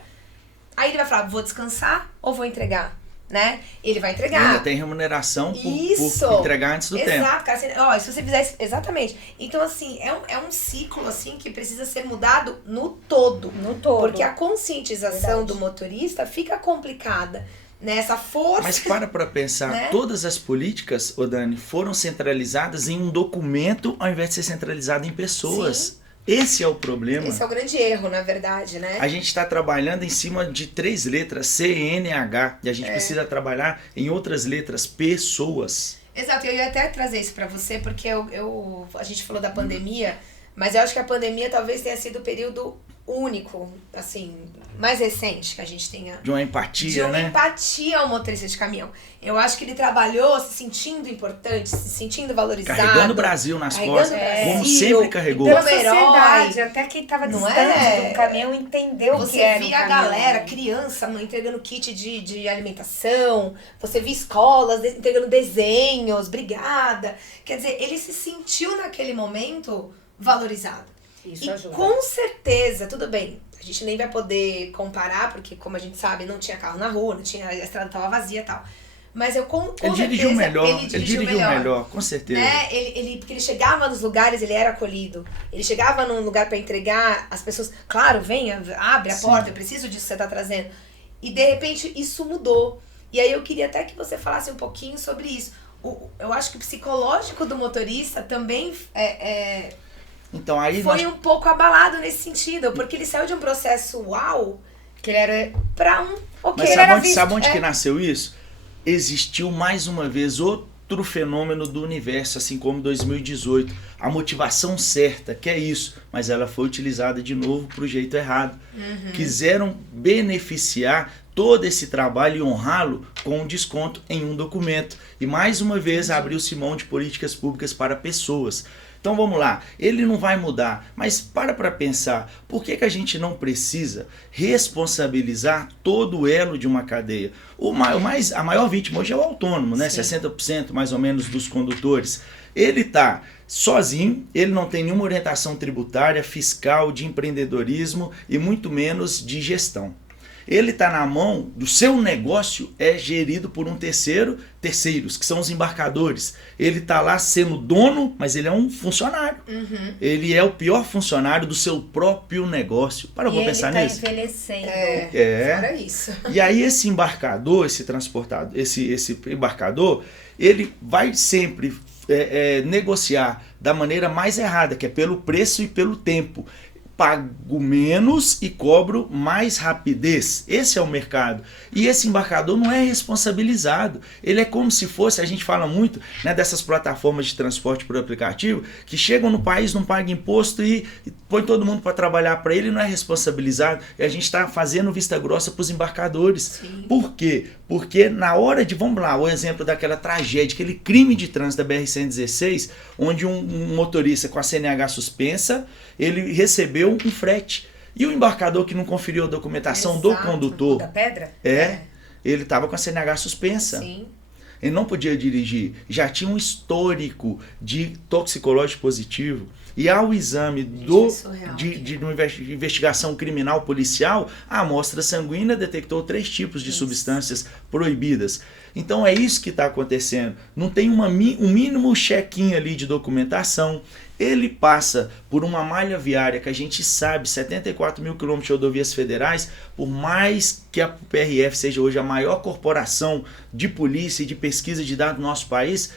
Aí ele vai falar, vou descansar ou vou entregar? Né? Ele vai entregar. Ainda tem remuneração por entregar antes do tempo. Exato, cara. Se você fizer isso, exatamente. Então, assim, é um ciclo, assim, que precisa ser mudado no todo. No todo. Porque a conscientização do motorista fica complicada. Né? Essa força... Mas para pensar, né? Todas as políticas, ô Dani, foram centralizadas em um documento ao invés de ser centralizado em pessoas. Sim. Esse é o problema. Esse é o grande erro, na verdade, né? A gente está trabalhando em cima de 3 letras, CNH, e a gente precisa trabalhar em outras letras, pessoas. Exato, eu ia até trazer isso para você, porque a gente falou da pandemia, mas eu acho que a pandemia talvez tenha sido o período único, assim, mais recente que a gente tenha. De uma empatia, né? De uma empatia ao motorista de caminhão. Eu acho que ele trabalhou se sentindo importante, se sentindo valorizado. Carregando o Brasil nas costas, como sempre carregou. Pela sociedade, até quem estava distante do caminhão entendeu o que era Você via a galera, criança, entregando kit de alimentação, você via escolas entregando desenhos, brigada. Quer dizer, ele se sentiu naquele momento valorizado. Isso ajuda. Com certeza, tudo bem, a gente nem vai poder comparar, porque como a gente sabe, não tinha carro na rua, não tinha, a estrada estava vazia e tal. Mas eu com ele dirigiu melhor, ele dirigiu melhor, com certeza. Né? Porque ele chegava nos lugares, ele era acolhido. Ele chegava num lugar para entregar, as pessoas, claro, venha, abre a porta, eu preciso disso que você tá trazendo. E de repente isso mudou. E aí eu queria até que você falasse um pouquinho sobre isso. Eu acho que o psicológico do motorista também então, aí foi um pouco abalado nesse sentido, porque ele saiu de um processo que ele era pra um... Mas sabe onde que nasceu isso? Existiu mais uma vez outro fenômeno do universo, assim como 2018. A motivação certa, que é isso, mas ela foi utilizada de novo pro jeito errado. Quiseram beneficiar todo esse trabalho e honrá-lo com um desconto em um documento. E mais uma vez abriu-se mão de políticas públicas para pessoas. Então vamos lá, ele não vai mudar, mas para pensar, por que a gente não precisa responsabilizar todo o elo de uma cadeia? A maior vítima hoje é o autônomo, né? 60% mais ou menos dos condutores. Ele está sozinho, ele não tem nenhuma orientação tributária, fiscal, de empreendedorismo e muito menos de gestão. Ele está na mão do seu negócio, é gerido por um terceiros, que são os embarcadores. Ele está lá sendo dono, mas ele é um funcionário. Ele é o pior funcionário do seu próprio negócio. Para pra pensar nisso. Ele está envelhecendo. Fora isso. E aí esse embarcador, esse transportador, esse embarcador, ele vai sempre negociar da maneira mais errada, que é pelo preço e pelo tempo. Pago menos e cobro mais rapidez. Esse é o mercado. E esse embarcador não é responsabilizado. Ele é como se fosse, a gente fala muito, né, dessas plataformas de transporte por aplicativo, que chegam no país, não pagam imposto e põe todo mundo para trabalhar para ele, não é responsabilizado. E a gente está fazendo vista grossa para os embarcadores. Sim. Por quê? Porque na hora de, vamos lá, o exemplo daquela tragédia, aquele crime de trânsito da BR-116, onde um motorista com a CNH suspensa, ele recebeu um frete. E o embarcador que não conferiu a documentação do condutor... Da pedra? Ele estava com a CNH suspensa. Sim. Ele não podia dirigir. Já tinha um histórico de toxicológico positivo. E ao exame de uma investigação criminal policial, a amostra sanguínea detectou 3 tipos de substâncias proibidas. Então é isso que está acontecendo. Não tem um mínimo check-in ali de documentação. Ele passa por uma malha viária que a gente sabe, 74 mil quilômetros de rodovias federais, por mais que a PRF seja hoje a maior corporação de polícia e de pesquisa de dados do nosso país,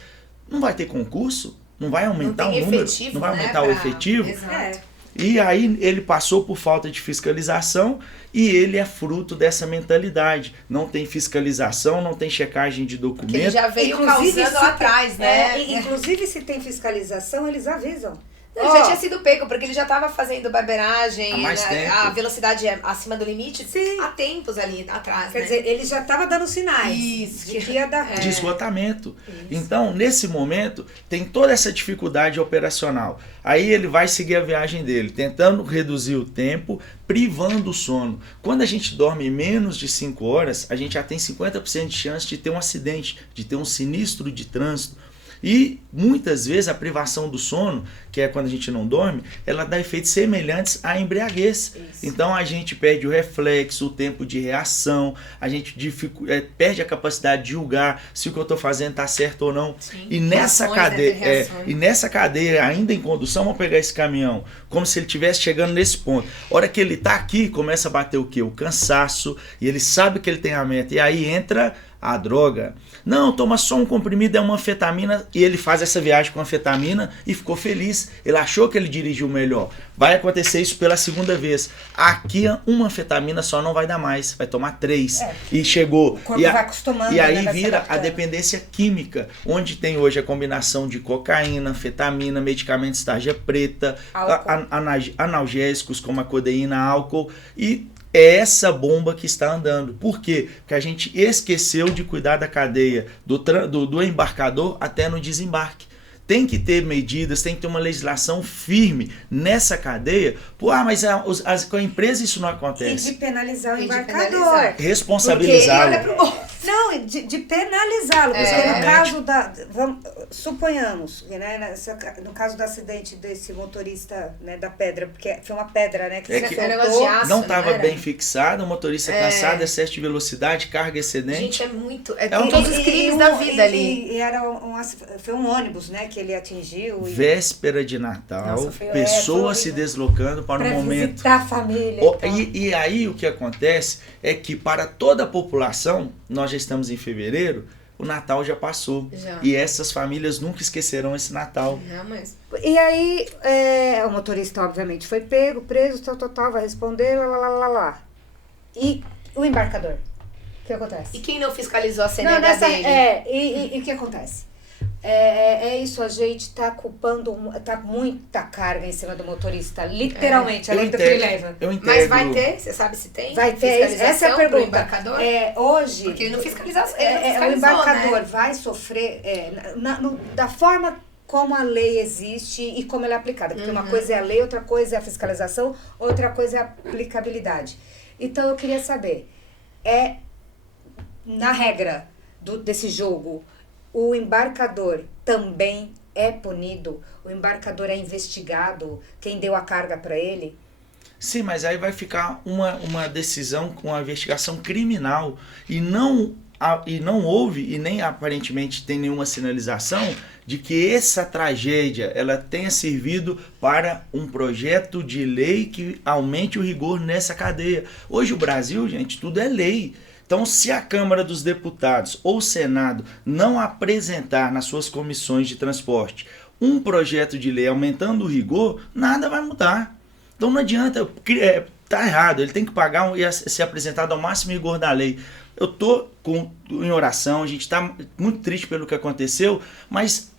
não vai ter concurso, não vai aumentar o número, não vai aumentar o efetivo. Exato. E aí ele passou por falta de fiscalização e ele é fruto dessa mentalidade. Não tem fiscalização, não tem checagem de documento. Que ele já veio causando lá atrás, né? Inclusive, se tem fiscalização, eles avisam. Ele já tinha sido pego, porque ele já estava fazendo barbeiragem, Há mais tempo. a velocidade é acima do limite, Sim. há tempos ali atrás, Quer né? dizer, ele já estava dando sinais Isso. de que ia dar De esgotamento. Então, nesse momento, tem toda essa dificuldade operacional. Aí ele vai seguir a viagem dele, tentando reduzir o tempo, privando o sono. Quando a gente dorme menos de 5 horas, a gente já tem 50% de chance de ter um acidente, de ter um sinistro de trânsito. E muitas vezes a privação do sono, que é quando a gente não dorme, ela dá efeitos semelhantes à embriaguez. Então a gente perde o reflexo, o tempo de reação, a gente perde a capacidade de julgar se o que eu estou fazendo está certo ou não. Sim. E nessa Reações, cadeia, né? Reações. e nessa cadeia, ainda em condução, vamos pegar esse caminhão, como se ele estivesse chegando nesse ponto. A hora que ele está aqui, começa a bater o quê? O cansaço, e ele sabe que ele tem a meta. E aí entra a droga. Não, toma só um comprimido, é uma anfetamina, e ele faz essa viagem com anfetamina e ficou feliz. Ele achou que ele dirigiu melhor. Vai acontecer isso pela segunda vez. Aqui, uma anfetamina só não vai dar mais, vai tomar 3. E chegou. O corpo vai acostumando, e aí né, vai se vira a adaptando. dependência química, onde tem hoje a combinação de cocaína, anfetamina, medicamentos tarja preta, Álcool. analgésicos como a codeína, álcool, e é essa bomba que está andando. Por quê? Porque a gente esqueceu de cuidar da cadeia do embarcador até no desembarque. Tem que ter medidas, tem que ter uma legislação firme nessa cadeia. Pô, mas com a empresa isso não E acontece. de penalizar o E de embarcador. penalizar. Responsabilizá-lo. Porque ele olha pro bolso. Não, de penalizá-lo. Porque Exatamente. no caso da. Suponhamos, né, no caso do acidente desse motorista, né, da pedra, porque foi uma pedra, né, que É se que- É um negócio de aço, Não estava era? bem fixado, o motorista cansado, excesso de velocidade, carga excedente. Gente, é muito... É um- todos os crimes da vida ali. E era foi um ônibus, né, que ele atingiu. Véspera de Natal, Nossa, foi pessoas se horrível. deslocando para um Pra momento. visitar a família. O- tal. E aí o que acontece é que para toda a população, nós já estamos em fevereiro, o Natal já passou. Já. E essas famílias nunca esquecerão esse Natal. Não, mas... E aí, o motorista, obviamente, foi pego, preso, tal, vai responder, lá. E o embarcador? O que acontece? E quem não fiscalizou a CNH dele? E o que acontece? É isso, a gente tá culpando, tá muita carga em cima do motorista, literalmente, além do que ele leva. Eu entendo. Mas vai ter? Você sabe se tem? Vai ter, essa é a fiscalização pro pergunta. embarcador? Hoje, Porque ele não fiscalizou, o embarcador né? vai sofrer da forma como a lei existe e como ela é aplicada. Porque uma coisa é a lei, outra coisa é a fiscalização, outra coisa é a aplicabilidade. Então eu queria saber, na regra desse jogo, o embarcador também é punido? O embarcador é investigado? Quem deu a carga para ele? Sim, mas aí vai ficar uma decisão com a investigação criminal e não houve e nem aparentemente tem nenhuma sinalização de que essa tragédia ela tenha servido para um projeto de lei que aumente o rigor nessa cadeia. Hoje o Brasil, gente, tudo é lei. Então, se a Câmara dos Deputados ou o Senado não apresentar nas suas comissões de transporte um projeto de lei aumentando o rigor, nada vai mudar. Então não adianta, tá errado, ele tem que pagar e ser apresentado ao máximo rigor da lei. Eu tô em oração, a gente está muito triste pelo que aconteceu, mas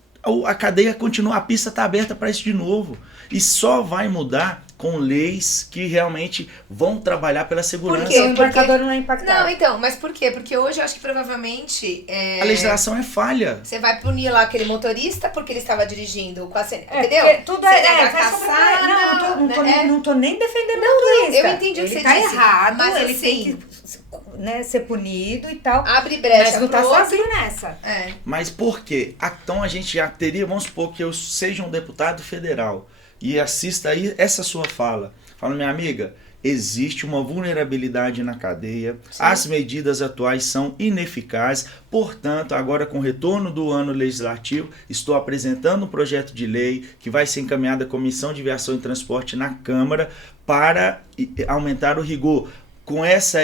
a cadeia continua, a pista está aberta para isso de novo. E só vai mudar com leis que realmente vão trabalhar pela segurança. Por quê? O embarcador não é impactado. Não, então, mas por quê? Porque hoje eu acho que provavelmente... A legislação é falha. Você vai punir lá aquele motorista porque ele estava dirigindo com a CNH, Porque entendeu? tudo CNH vai sobre- caçada, não tô nem defendendo o Não, motorista. eu entendi o que ele você tá disse, errado, mas ele assim- tem que, né, ser punido e tal. Abre brecha Mas não tá pro outro. sozinho nessa. É. Mas por quê? Então a gente já teria, vamos supor que eu seja um deputado federal e assista aí essa sua fala. Fala, minha amiga, existe uma vulnerabilidade na cadeia, as medidas atuais são ineficazes, portanto, agora com o retorno do ano legislativo, estou apresentando um projeto de lei que vai ser encaminhado à Comissão de Viação e Transporte na Câmara para aumentar o rigor. Com essa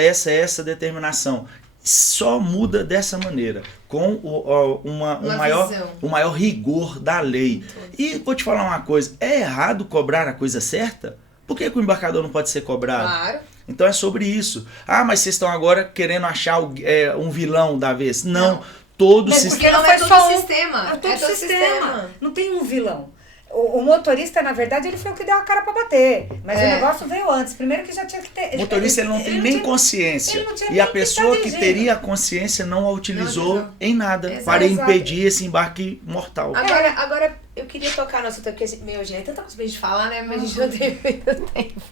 determinação. Só muda dessa maneira, com o maior rigor da lei. E vou te falar uma coisa, é errado cobrar a coisa certa? Por que o embarcador não pode ser cobrado? Claro. Então é sobre isso. Ah, mas vocês estão agora querendo achar um vilão da vez. Não, todo Mas sistema... Porque não foi é todo só o sistema. É todo o sistema. Não tem um vilão. O motorista, na verdade, ele foi o que deu a cara pra bater. Mas o negócio veio antes. Primeiro que já tinha que ter... O motorista ele não tem nem consciência. Ele não tinha E a nem pessoa que dirigindo. teria a consciência não a utilizou Não. em nada Exato. para impedir esse embarque mortal. Agora, eu queria tocar no assunto, porque, meu, gente, é tanta coisa pra gente falar, né? Mas a gente não tem muito tempo.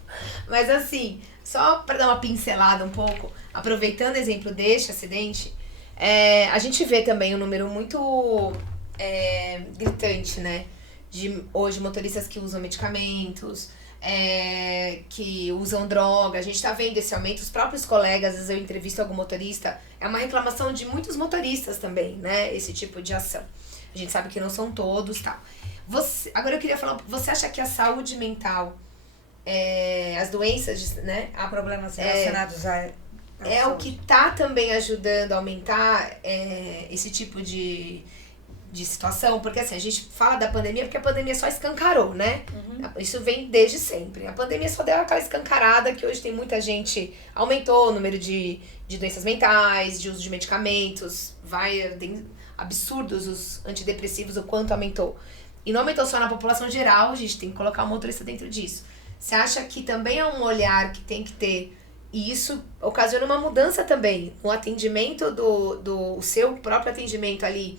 Mas assim, só pra dar uma pincelada um pouco, aproveitando o exemplo deste acidente, a gente vê também um número muito gritante, né? De hoje motoristas que usam medicamentos, que usam droga. A gente tá vendo esse aumento. Os próprios colegas, às vezes eu entrevisto algum motorista, é uma reclamação de muitos motoristas também, né? Esse tipo de ação. A gente sabe que não são todos, tal. Agora eu queria falar, você acha que a saúde mental, as doenças, né? Há problemas relacionados a... É o que tá também ajudando a aumentar esse tipo de situação, porque assim, a gente fala da pandemia porque a pandemia só escancarou, né? Isso vem desde sempre. A pandemia só deu aquela escancarada que hoje tem muita gente, aumentou o número de doenças mentais, de uso de medicamentos, tem absurdos os antidepressivos, o quanto aumentou. E não aumentou só na população geral, a gente tem que colocar o motorista dentro disso. Você acha que também é um olhar que tem que ter, e isso ocasiona uma mudança também, no atendimento do seu próprio atendimento ali,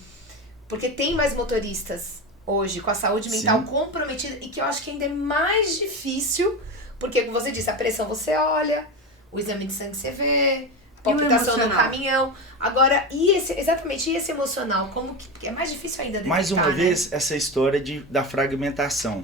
porque tem mais motoristas hoje com a saúde mental comprometida e que eu acho que ainda é mais difícil, porque como você disse, a pressão você olha, o exame de sangue você vê, a palpitação no caminhão. Agora, exatamente esse emocional, como que é mais difícil ainda detectar, Mais uma vez, essa história da fragmentação.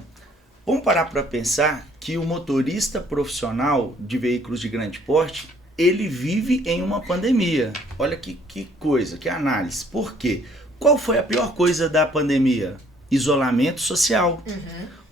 Vamos parar para pensar que o motorista profissional de veículos de grande porte, ele vive em uma pandemia. Olha que coisa, que análise. Por quê? Qual foi a pior coisa da pandemia? Isolamento social.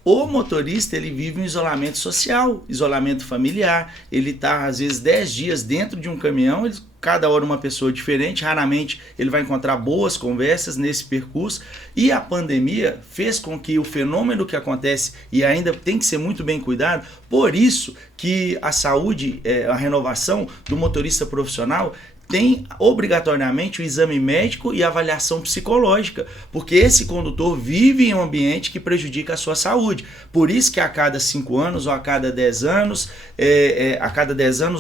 O motorista, ele vive um isolamento social, isolamento familiar. Ele está, às vezes, 10 dias dentro de um caminhão, cada hora uma pessoa diferente, raramente ele vai encontrar boas conversas nesse percurso. E a pandemia fez com que o fenômeno que acontece, e ainda tem que ser muito bem cuidado, por isso que a saúde, a renovação do motorista profissional tem obrigatoriamente o exame médico e a avaliação psicológica, porque esse condutor vive em um ambiente que prejudica a sua saúde. Por isso que a cada 5 anos ou a cada 10 anos,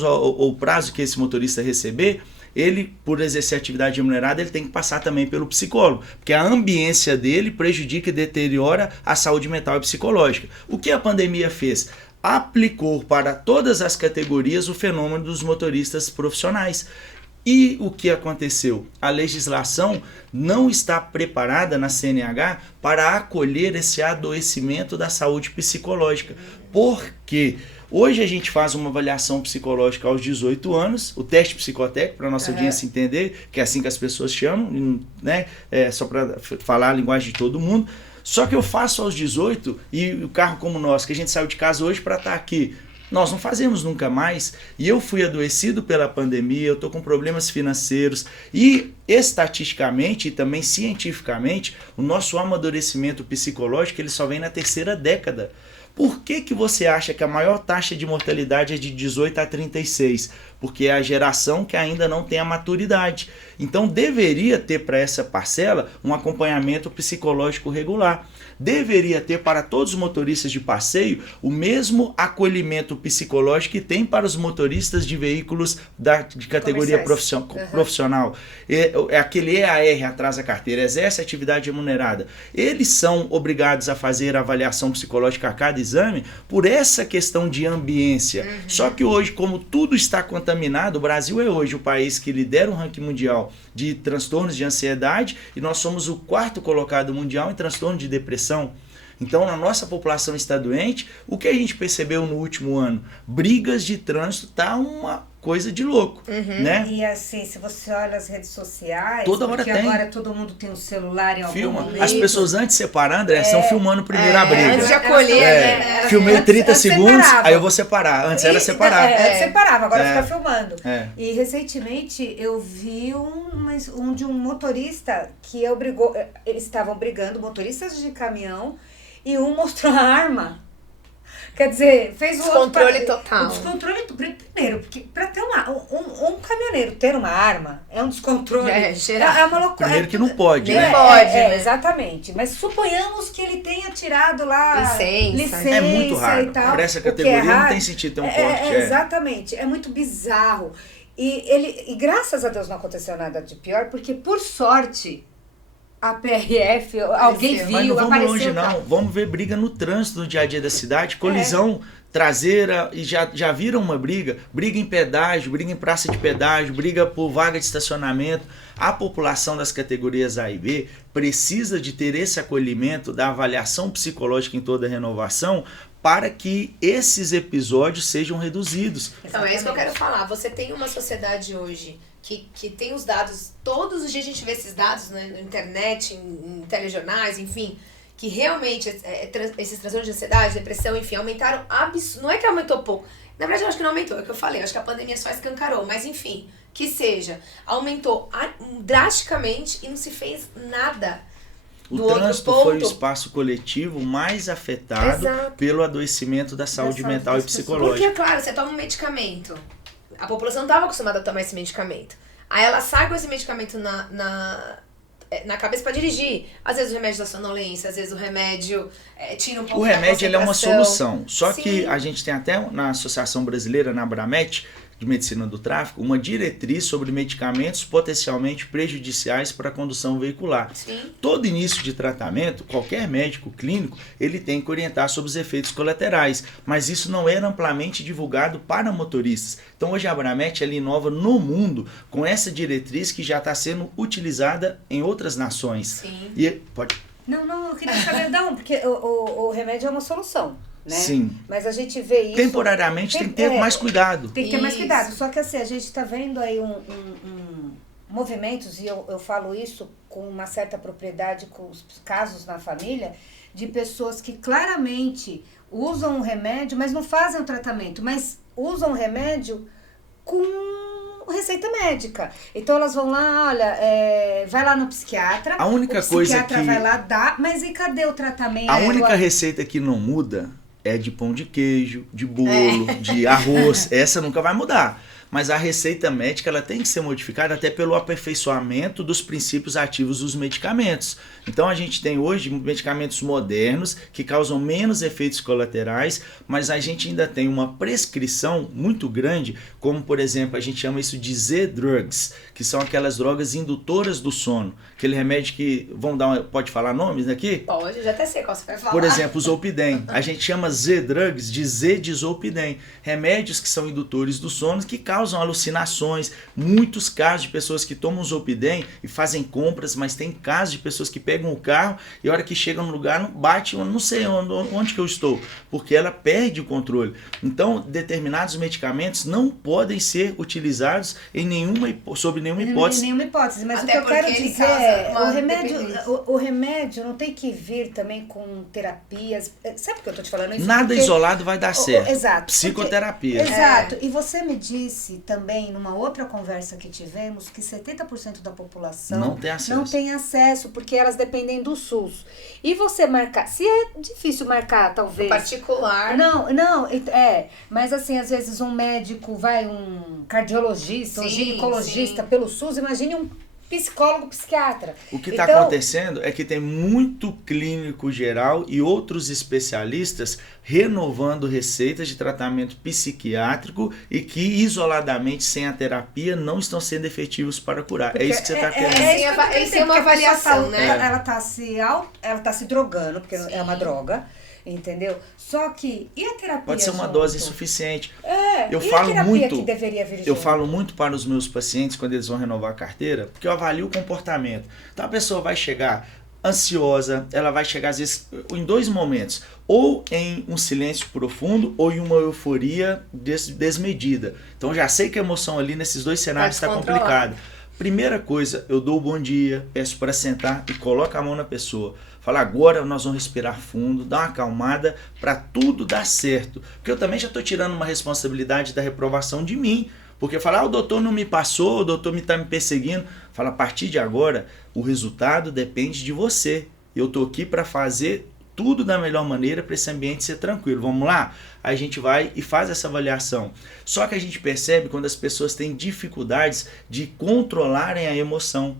ou o prazo que esse motorista receber, ele, por exercer atividade remunerada, ele tem que passar também pelo psicólogo, porque a ambiência dele prejudica e deteriora a saúde mental e psicológica. O que a pandemia fez? Aplicou para todas as categorias o fenômeno dos motoristas profissionais. E o que aconteceu? A legislação não está preparada na CNH para acolher esse adoecimento da saúde psicológica. Por quê? Hoje a gente faz uma avaliação psicológica aos 18 anos, o teste psicotécnico, para a nossa audiência entender, que é assim que as pessoas chamam, né? Só para falar a linguagem de todo mundo. Só que eu faço aos 18 e o carro como nós, que a gente saiu de casa hoje para estar aqui, nós não fazemos nunca mais, e eu fui adoecido pela pandemia, eu estou com problemas financeiros, e estatisticamente e também cientificamente, o nosso amadurecimento psicológico ele só vem na 3ª década. Por que você acha que a maior taxa de mortalidade é de 18 a 36? Porque é a geração que ainda não tem a maturidade. Então deveria ter para essa parcela um acompanhamento psicológico regular. Deveria ter para todos os motoristas de passeio o mesmo acolhimento psicológico que tem para os motoristas de veículos de categoria profissional. Aquele EAR atrás da carteira, exerce atividade remunerada. Eles são obrigados a fazer a avaliação psicológica a cada exame por essa questão de ambiência. Só que hoje, como tudo está contaminado, o Brasil é hoje o país que lidera o ranking mundial de transtornos de ansiedade e nós somos o 4º colocado mundial em transtorno de depressão. Então, na nossa população está doente, o que a gente percebeu no último ano? Brigas de trânsito tá uma coisa de louco, né? E assim, se você olha as redes sociais, toda hora porque tem. Agora todo mundo tem um celular em algum Filma. momento. As pessoas antes de separar, André, estão filmando primeiro a briga. Antes de acolher, né? Filmei 30 segundos, separava. aí eu vou separar. Antes era separar. Separava, agora fica filmando. É. E recentemente eu vi um de um motorista que eles estavam brigando, motoristas de caminhão, e um mostrou a arma. Quer dizer, fez o Descontrole outro... total. O descontrole, primeiro, porque para ter um caminhoneiro ter uma arma é um descontrole. Geral. É uma loucura. Primeiro que não pode, Nem né? pode, né? Exatamente. Mas suponhamos que ele tenha tirado lá Licença. É muito raro. e tal. Para essa o que é categoria não raro. tem sentido ter um porte. Exatamente. É muito bizarro. E graças a Deus não aconteceu nada de pior, porque por sorte a PRF, alguém viu, Mas não vamos apareceu. longe, não. Vamos ver briga no trânsito no dia a dia da cidade, colisão traseira, e já viram uma briga em pedágio, briga em praça de pedágio, briga por vaga de estacionamento. A população das categorias A e B precisa de ter esse acolhimento da avaliação psicológica em toda a renovação para que esses episódios sejam reduzidos. Então, é isso que eu quero falar. Você tem uma sociedade hoje que tem os dados, todos os dias a gente vê esses dados, né, na internet, em telejornais, enfim, que realmente esses transtornos de ansiedade, depressão, enfim, aumentaram não é que aumentou pouco, na verdade eu acho que não aumentou, é o que eu falei, eu acho que a pandemia só escancarou, mas enfim, que seja, aumentou drasticamente e não se fez nada. O trânsito foi o espaço coletivo mais afetado pelo adoecimento da saúde mental e psicológica. Porque, claro, você toma um medicamento, a população não estava acostumada a tomar esse medicamento. Aí ela sai com esse medicamento na cabeça para dirigir. Às vezes o remédio da sonolência, às vezes o remédio tira um pouco da concentração. O remédio ele é uma solução. Só que a gente tem até na Associação Brasileira, na Abramet, de Medicina do Tráfego, uma diretriz sobre medicamentos potencialmente prejudiciais para a condução veicular. Sim. Todo início de tratamento, qualquer médico clínico, ele tem que orientar sobre os efeitos colaterais, mas isso não é amplamente divulgado para motoristas. Então hoje a Abramet ela inova no mundo com essa diretriz que já está sendo utilizada em outras nações. Sim. E pode... Não, eu queria saber, não, porque o remédio é uma solução. Né? Sim. Mas a gente vê isso... Temporariamente tem que ter mais cuidado. Tem que ter mais cuidado. Só que assim, a gente está vendo aí movimentos, e eu falo isso com uma certa propriedade com os casos na família, de pessoas que claramente usam o remédio, mas não fazem o tratamento, mas usam o remédio com receita médica. Então elas vão lá, olha, vai lá no psiquiatra. A única coisa que... O psiquiatra vai lá, dá, mas e cadê o tratamento? A única receita que não muda é de pão de queijo, de bolo, de arroz. Essa nunca vai mudar. Mas a receita médica ela tem que ser modificada até pelo aperfeiçoamento dos princípios ativos dos medicamentos. Então a gente tem hoje medicamentos modernos que causam menos efeitos colaterais, mas a gente ainda tem uma prescrição muito grande, como por exemplo a gente chama isso de Z-drugs, que são aquelas drogas indutoras do sono. Aquele remédio que, pode falar nomes aqui? Pode, eu já até sei qual você vai falar. Por exemplo, o Zolpidem. A gente chama Z-drugs de Z de Zolpidem. Remédios que são indutores do sono que causam alucinações. Muitos casos de pessoas que tomam Zolpidem e fazem compras, mas tem casos de pessoas que pegam o carro e a hora que chegam no lugar bate, eu não sei onde que eu estou, porque ela perde o controle. Então, determinados medicamentos não podem ser utilizados sob nenhuma hipótese. Nenhuma hipótese, mas até o que eu quero dizer o remédio não tem que vir também com terapias. Sabe o que eu tô te falando? Isso nada isolado vai dar certo. Exato. Psicoterapia. Exato. E você me disse também, numa outra conversa que tivemos, que 70% da população não tem acesso, porque elas dependem do SUS. E você marcar, se é difícil marcar, talvez. Particular. Não, mas assim, às vezes um médico um cardiologista, um ginecologista pelo SUS, imagine um psicólogo, psiquiatra. O que está acontecendo é que tem muito clínico geral e outros especialistas renovando receitas de tratamento psiquiátrico e que isoladamente, sem a terapia, não estão sendo efetivos para curar. Porque é isso que você está querendo. Isso é uma avaliação, né? Ela tá se drogando, porque é uma droga. Entendeu? Só que, e a terapia? Pode ser uma dose insuficiente. Eu falo muito, que deveria vir eu falo muito para os meus pacientes quando eles vão renovar a carteira, porque eu avalio o comportamento. Então a pessoa vai chegar ansiosa, ela vai chegar às vezes em 2 momentos, ou em um silêncio profundo ou em uma euforia desmedida. Então já sei que a emoção ali nesses 2 cenários está complicada. Primeira coisa, eu dou o bom dia, peço para sentar e coloco a mão na pessoa. Fala, agora nós vamos respirar fundo, dar uma acalmada para tudo dar certo. Porque eu também já estou tirando uma responsabilidade da reprovação de mim. Porque falar, o doutor não me passou, o doutor está me perseguindo. Fala, a partir de agora, o resultado depende de você. Eu estou aqui para fazer tudo da melhor maneira para esse ambiente ser tranquilo. Vamos lá? Aí a gente vai e faz essa avaliação. Só que a gente percebe quando as pessoas têm dificuldades de controlarem a emoção.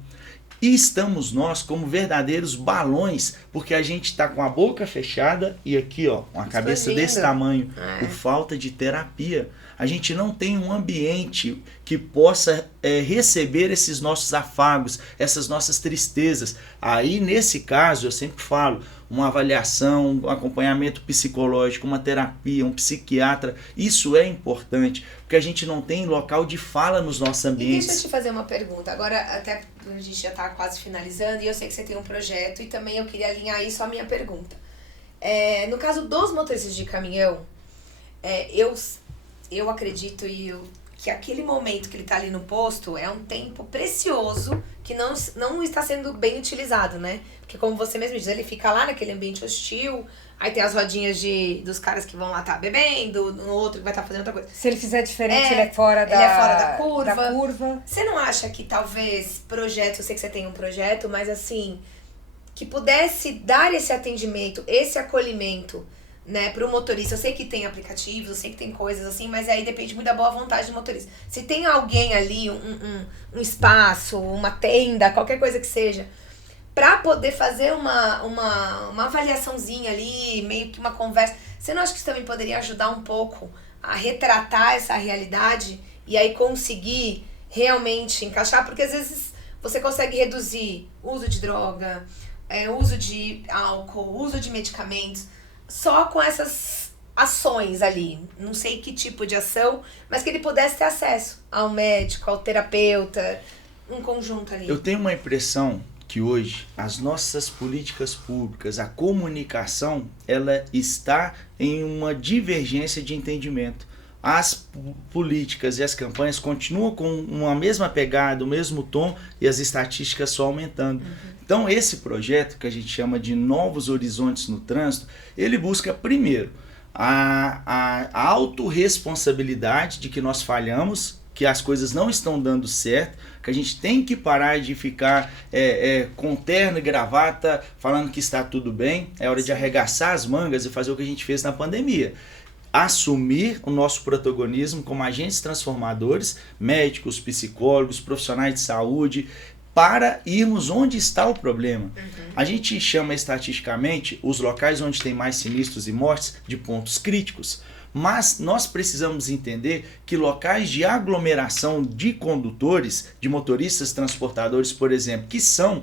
E estamos nós como verdadeiros balões, porque a gente está com a boca fechada e aqui, ó, uma cabeça desse tamanho, por falta de terapia. A gente não tem um ambiente que possa receber esses nossos afagos, essas nossas tristezas. Aí, nesse caso, eu sempre falo, uma avaliação, um acompanhamento psicológico, uma terapia, um psiquiatra, isso é importante, porque a gente não tem local de fala nos nossos ambientes. E deixa eu te fazer uma pergunta, agora até a gente já está quase finalizando e eu sei que você tem um projeto e também eu queria alinhar isso à minha pergunta. No caso dos motoristas de caminhão, eu acredito que aquele momento que ele está ali no posto é um tempo precioso que não está sendo bem utilizado, né? Porque como você mesmo diz, ele fica lá naquele ambiente hostil, aí tem as rodinhas dos caras que vão lá estar bebendo, no outro que vai estar fazendo outra coisa. Se ele fizer diferente, ele é fora da curva. Você não acha que talvez projeto, eu sei que você tem um projeto, mas assim, que pudesse dar esse atendimento, esse acolhimento, né, para o motorista? Eu sei que tem aplicativos, eu sei que tem coisas assim, mas aí depende muito da boa vontade do motorista. Se tem alguém ali, um espaço, uma tenda, qualquer coisa que seja, para poder fazer uma avaliaçãozinha ali, meio que uma conversa, você não acha que isso também poderia ajudar um pouco a retratar essa realidade e aí conseguir realmente encaixar? Porque às vezes você consegue reduzir o uso de droga, uso de álcool, uso de medicamentos, só com essas ações ali, não sei que tipo de ação, mas que ele pudesse ter acesso ao médico, ao terapeuta, um conjunto ali. Eu tenho uma impressão que hoje as nossas políticas públicas, a comunicação, ela está em uma divergência de entendimento. As políticas e as campanhas continuam com uma mesma pegada, o mesmo tom e as estatísticas só aumentando. Então esse projeto que a gente chama de Novos Horizontes no Trânsito, ele busca primeiro a autorresponsabilidade de que nós falhamos, que as coisas não estão dando certo, que a gente tem que parar de ficar com terno e gravata falando que está tudo bem. É hora de arregaçar as mangas e fazer o que a gente fez na pandemia. Assumir o nosso protagonismo como agentes transformadores, médicos, psicólogos, profissionais de saúde, para irmos onde está o problema. A gente chama estatisticamente os locais onde tem mais sinistros e mortes de pontos críticos, mas nós precisamos entender que locais de aglomeração de condutores, de motoristas transportadores, por exemplo, que são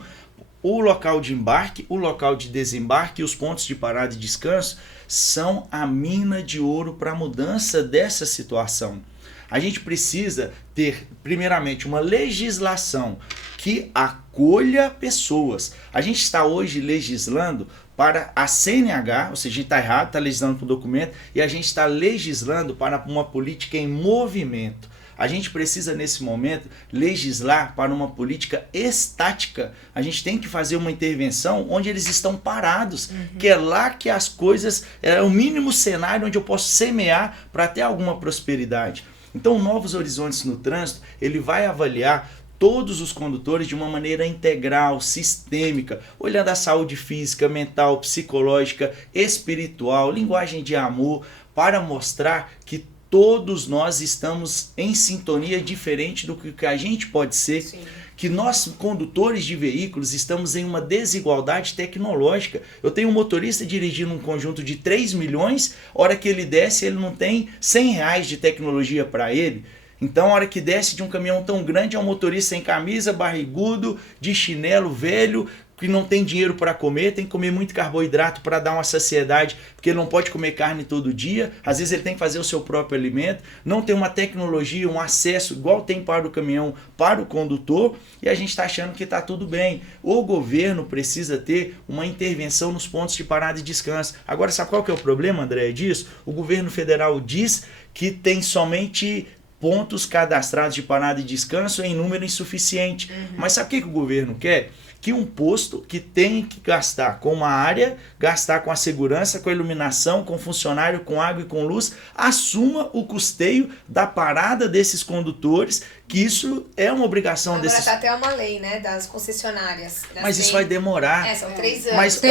o local de embarque, o local de desembarque e os pontos de parada e descanso, são a mina de ouro para a mudança dessa situação. A gente precisa ter, primeiramente, uma legislação que acolha pessoas. A gente está hoje legislando para a CNH, ou seja, a gente está errado, está legislando para o documento, e a gente está legislando para uma política em movimento. A gente precisa, nesse momento, legislar para uma política estática. A gente tem que fazer uma intervenção onde eles estão parados, que é lá que as coisas, é o mínimo cenário onde eu posso semear para ter alguma prosperidade. Então, Novos Horizontes no Trânsito, ele vai avaliar todos os condutores de uma maneira integral, sistêmica, olhando a saúde física, mental, psicológica, espiritual, linguagem de amor, para mostrar que todos nós estamos em sintonia diferente do que a gente pode ser. Sim. Que nós, condutores de veículos, estamos em uma desigualdade tecnológica. Eu tenho um motorista dirigindo um conjunto de 3 milhões, hora que ele desce, ele não tem R$100 de tecnologia para ele. Então, a hora que desce de um caminhão tão grande, é um motorista sem camisa, barrigudo, de chinelo, velho, que não tem dinheiro para comer, tem que comer muito carboidrato para dar uma saciedade, porque ele não pode comer carne todo dia, às vezes ele tem que fazer o seu próprio alimento, não tem uma tecnologia, um acesso igual tem para o caminhão, para o condutor, e a gente está achando que está tudo bem. O governo precisa ter uma intervenção nos pontos de parada e descanso. Agora, sabe qual que é o problema, André, disso? O governo federal diz que tem somente pontos cadastrados de parada e descanso em número insuficiente. Mas sabe o que o governo quer? Que um posto que tem que gastar com uma área, gastar com a segurança, com a iluminação, com funcionário, com água e com luz, assuma o custeio da parada desses condutores que isso é uma obrigação Agora desses... tá até uma lei, né, das concessionárias. Mas isso vai demorar. São 3 anos. Mas,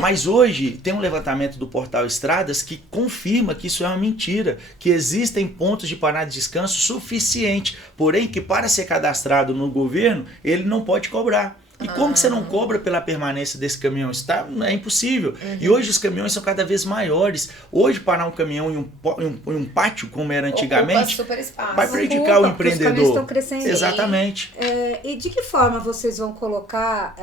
mas hoje tem um levantamento do portal Estradas que confirma que isso é uma mentira, que existem pontos de parada e descanso suficiente, porém que para ser cadastrado no governo, ele não pode cobrar. E como que você não cobra pela permanência desse caminhão? Isso é impossível. E hoje os caminhões são cada vez maiores. Hoje parar um caminhão em um pátio, como era antigamente, super espaço. vai prejudicar o empreendedor. Os caminhões estão crescendo. Exatamente. E de que forma vocês vão colocar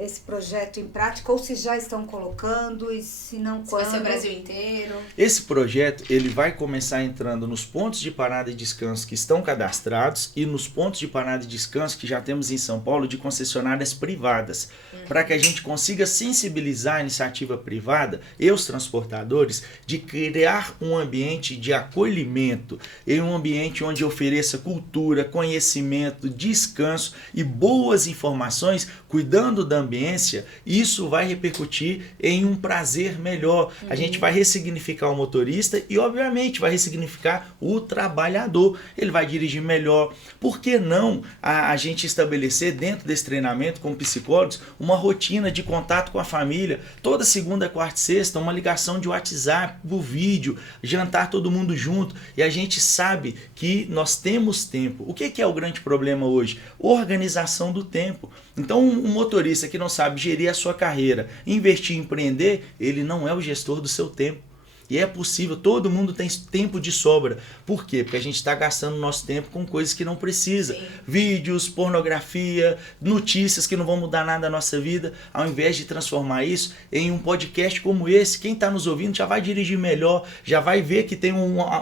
esse projeto em prática? Ou se já estão colocando e se não, quando? Vai ser o Brasil inteiro. Esse projeto ele vai começar entrando nos pontos de parada e descanso que estão cadastrados e nos pontos de parada e descanso que já temos em São Paulo de concessionárias privadas, para que a gente consiga sensibilizar a iniciativa privada e os transportadores de criar um ambiente de acolhimento, em um ambiente onde ofereça cultura, conhecimento, descanso e boas informações, cuidando da ambiência. Isso vai repercutir em um prazer melhor. A gente vai ressignificar o motorista e, obviamente, vai ressignificar o trabalhador. Ele vai dirigir melhor. Por que não a gente estabelecer dentro desse treinamento com psicólogos, uma rotina de contato com a família, toda segunda, quarta e sexta, uma ligação de WhatsApp, por vídeo, jantar todo mundo junto, e a gente sabe que nós temos tempo. O que é o grande problema hoje? Organização do tempo. Então, um motorista que não sabe gerir a sua carreira, investir em empreender, ele não é o gestor do seu tempo. E é possível, todo mundo tem tempo de sobra. Por quê? Porque a gente está gastando nosso tempo com coisas que não precisa. Sim. Vídeos, pornografia, notícias que não vão mudar nada na nossa vida. Ao invés de transformar isso em um podcast como esse, quem está nos ouvindo já vai dirigir melhor, já vai ver que tem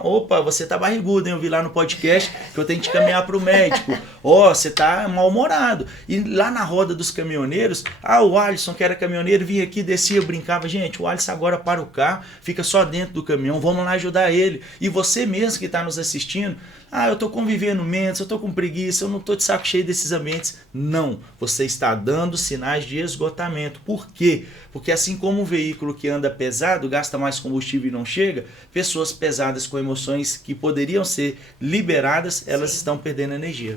opa, você tá barrigudo, hein? Eu vi lá no podcast que eu tenho que te caminhar para o médico. Você tá mal-humorado. E lá na roda dos caminhoneiros, o Alisson, que era caminhoneiro, vinha aqui, descia, brincava. Gente, o Alisson agora para o carro, fica só dentro do caminhão, vamos lá ajudar ele. E você mesmo que está nos assistindo, eu estou convivendo menos, eu estou com preguiça, eu não estou de saco cheio desses ambientes. Não, você está dando sinais de esgotamento. Por quê? Porque assim como um veículo que anda pesado, gasta mais combustível e não chega, pessoas pesadas com emoções que poderiam ser liberadas, elas estão perdendo energia.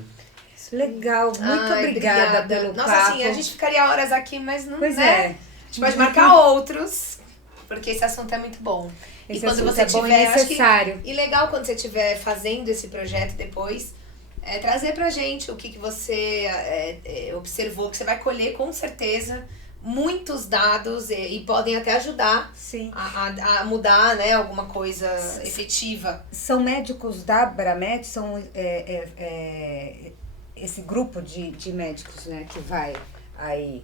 Legal, muito obrigada pelo Nossa, papo. assim, a gente ficaria horas aqui, mas não, pois né? É. A gente pode marcar outros, porque esse assunto é muito bom. Esse e quando assunto você é bom tiver, e necessário. E legal quando você estiver fazendo esse projeto depois, trazer pra gente o que você observou, que você vai colher com certeza muitos dados e podem até ajudar a mudar, né, alguma coisa efetiva. São médicos da Abramet, são esse grupo de médicos, né, que vai aí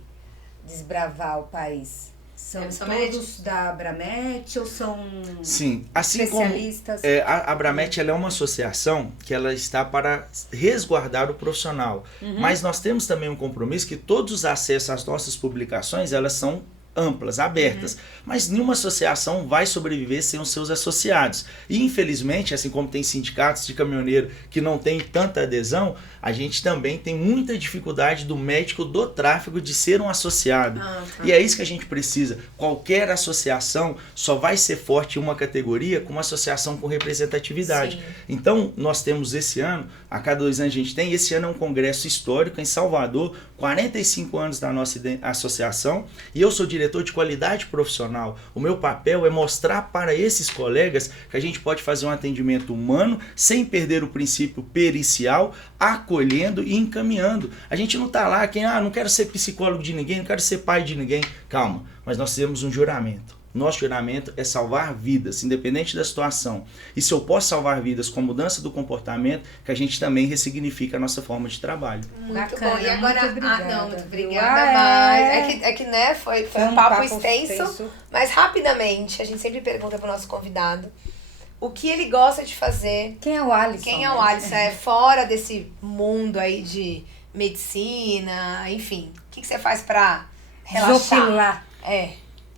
desbravar o país. São todos médicos da Abramet ou são especialistas? Como a Abramet ela é uma associação que ela está para resguardar o profissional. Mas nós temos também um compromisso que todos os acessos às nossas publicações, elas são amplas, abertas, mas nenhuma associação vai sobreviver sem os seus associados. E infelizmente, assim como tem sindicatos de caminhoneiro que não tem tanta adesão, a gente também tem muita dificuldade do médico do tráfego de ser um associado. E é isso que a gente precisa. Qualquer associação só vai ser forte em uma categoria com uma associação com representatividade. Sim. Então, nós temos esse ano, a cada 2 anos a gente tem, esse ano é um congresso histórico em Salvador, 45 anos da nossa associação, e eu sou diretor de qualidade profissional. O meu papel é mostrar para esses colegas que a gente pode fazer um atendimento humano sem perder o princípio pericial, acolhendo e encaminhando. A gente não está lá, não quero ser psicólogo de ninguém, não quero ser pai de ninguém. Calma, mas nós fizemos um juramento. Nosso juramento é salvar vidas, independente da situação. E se eu posso salvar vidas com mudança do comportamento, que a gente também ressignifica a nossa forma de trabalho. Muito bacana, bom. E agora, muito obrigada. Muito obrigada mais. É que né, foi um papo extenso, mas rapidamente, a gente sempre pergunta pro nosso convidado o que ele gosta de fazer. Quem é o Alisson? Quem é o Alisson? É fora desse mundo aí de medicina, enfim. O que você faz pra relaxar?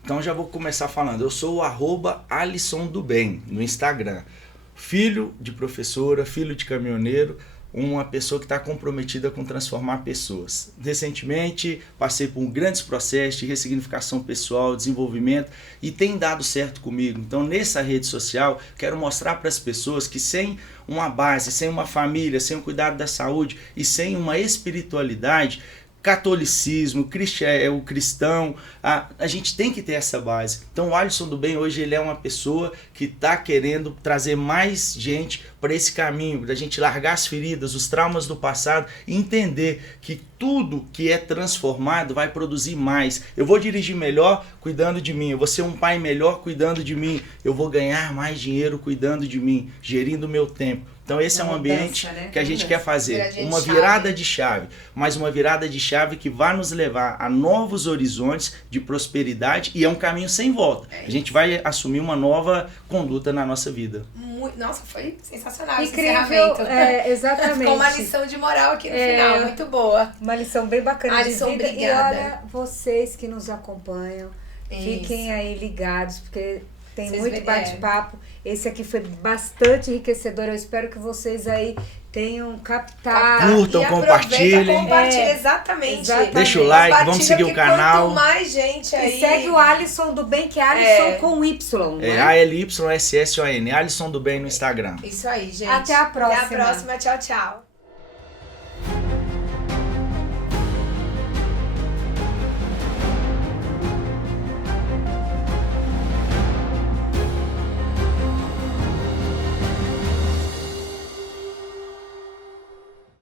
Então já vou começar falando, eu sou o @Alisson do Bem no Instagram. Filho de professora, filho de caminhoneiro, uma pessoa que está comprometida com transformar pessoas. Recentemente, passei por grandes processos de ressignificação pessoal, desenvolvimento, e tem dado certo comigo. Então, nessa rede social, quero mostrar para as pessoas que sem uma base, sem uma família, sem o cuidado da saúde e sem uma espiritualidade, catolicismo, o cristão, a gente tem que ter essa base. Então o Alisson do Bem hoje ele é uma pessoa que está querendo trazer mais gente para esse caminho, da gente largar as feridas, os traumas do passado e entender que tudo que é transformado vai produzir mais. Eu vou dirigir melhor cuidando de mim, eu vou ser um pai melhor cuidando de mim, eu vou ganhar mais dinheiro cuidando de mim, gerindo o meu tempo. Então esse é um ambiente que a gente quer fazer, uma virada de chave, mas uma virada de chave que vai nos levar a novos horizontes de prosperidade e é um caminho sem volta. A gente vai assumir uma nova conduta na nossa vida. Nossa, foi sensacional incrível, esse exatamente. Ficou uma lição de moral aqui no final, muito boa. Uma lição bem bacana Alisson, de vida. obrigada. E olha, vocês que nos acompanham, fiquem aí ligados, porque tem Vocês muito bate-papo. Esse aqui foi bastante enriquecedor. Eu espero que vocês aí tenham captado. Curtam, compartilhem. Compartilha, exatamente. Deixa o like, vamos seguir o canal. Quanto mais gente aí. E segue o Alisson do Bem, que é Alisson com Y. É ALYSSON, Alisson do Bem no Instagram. Isso aí, gente. Até a próxima. Até a próxima. Tchau, tchau.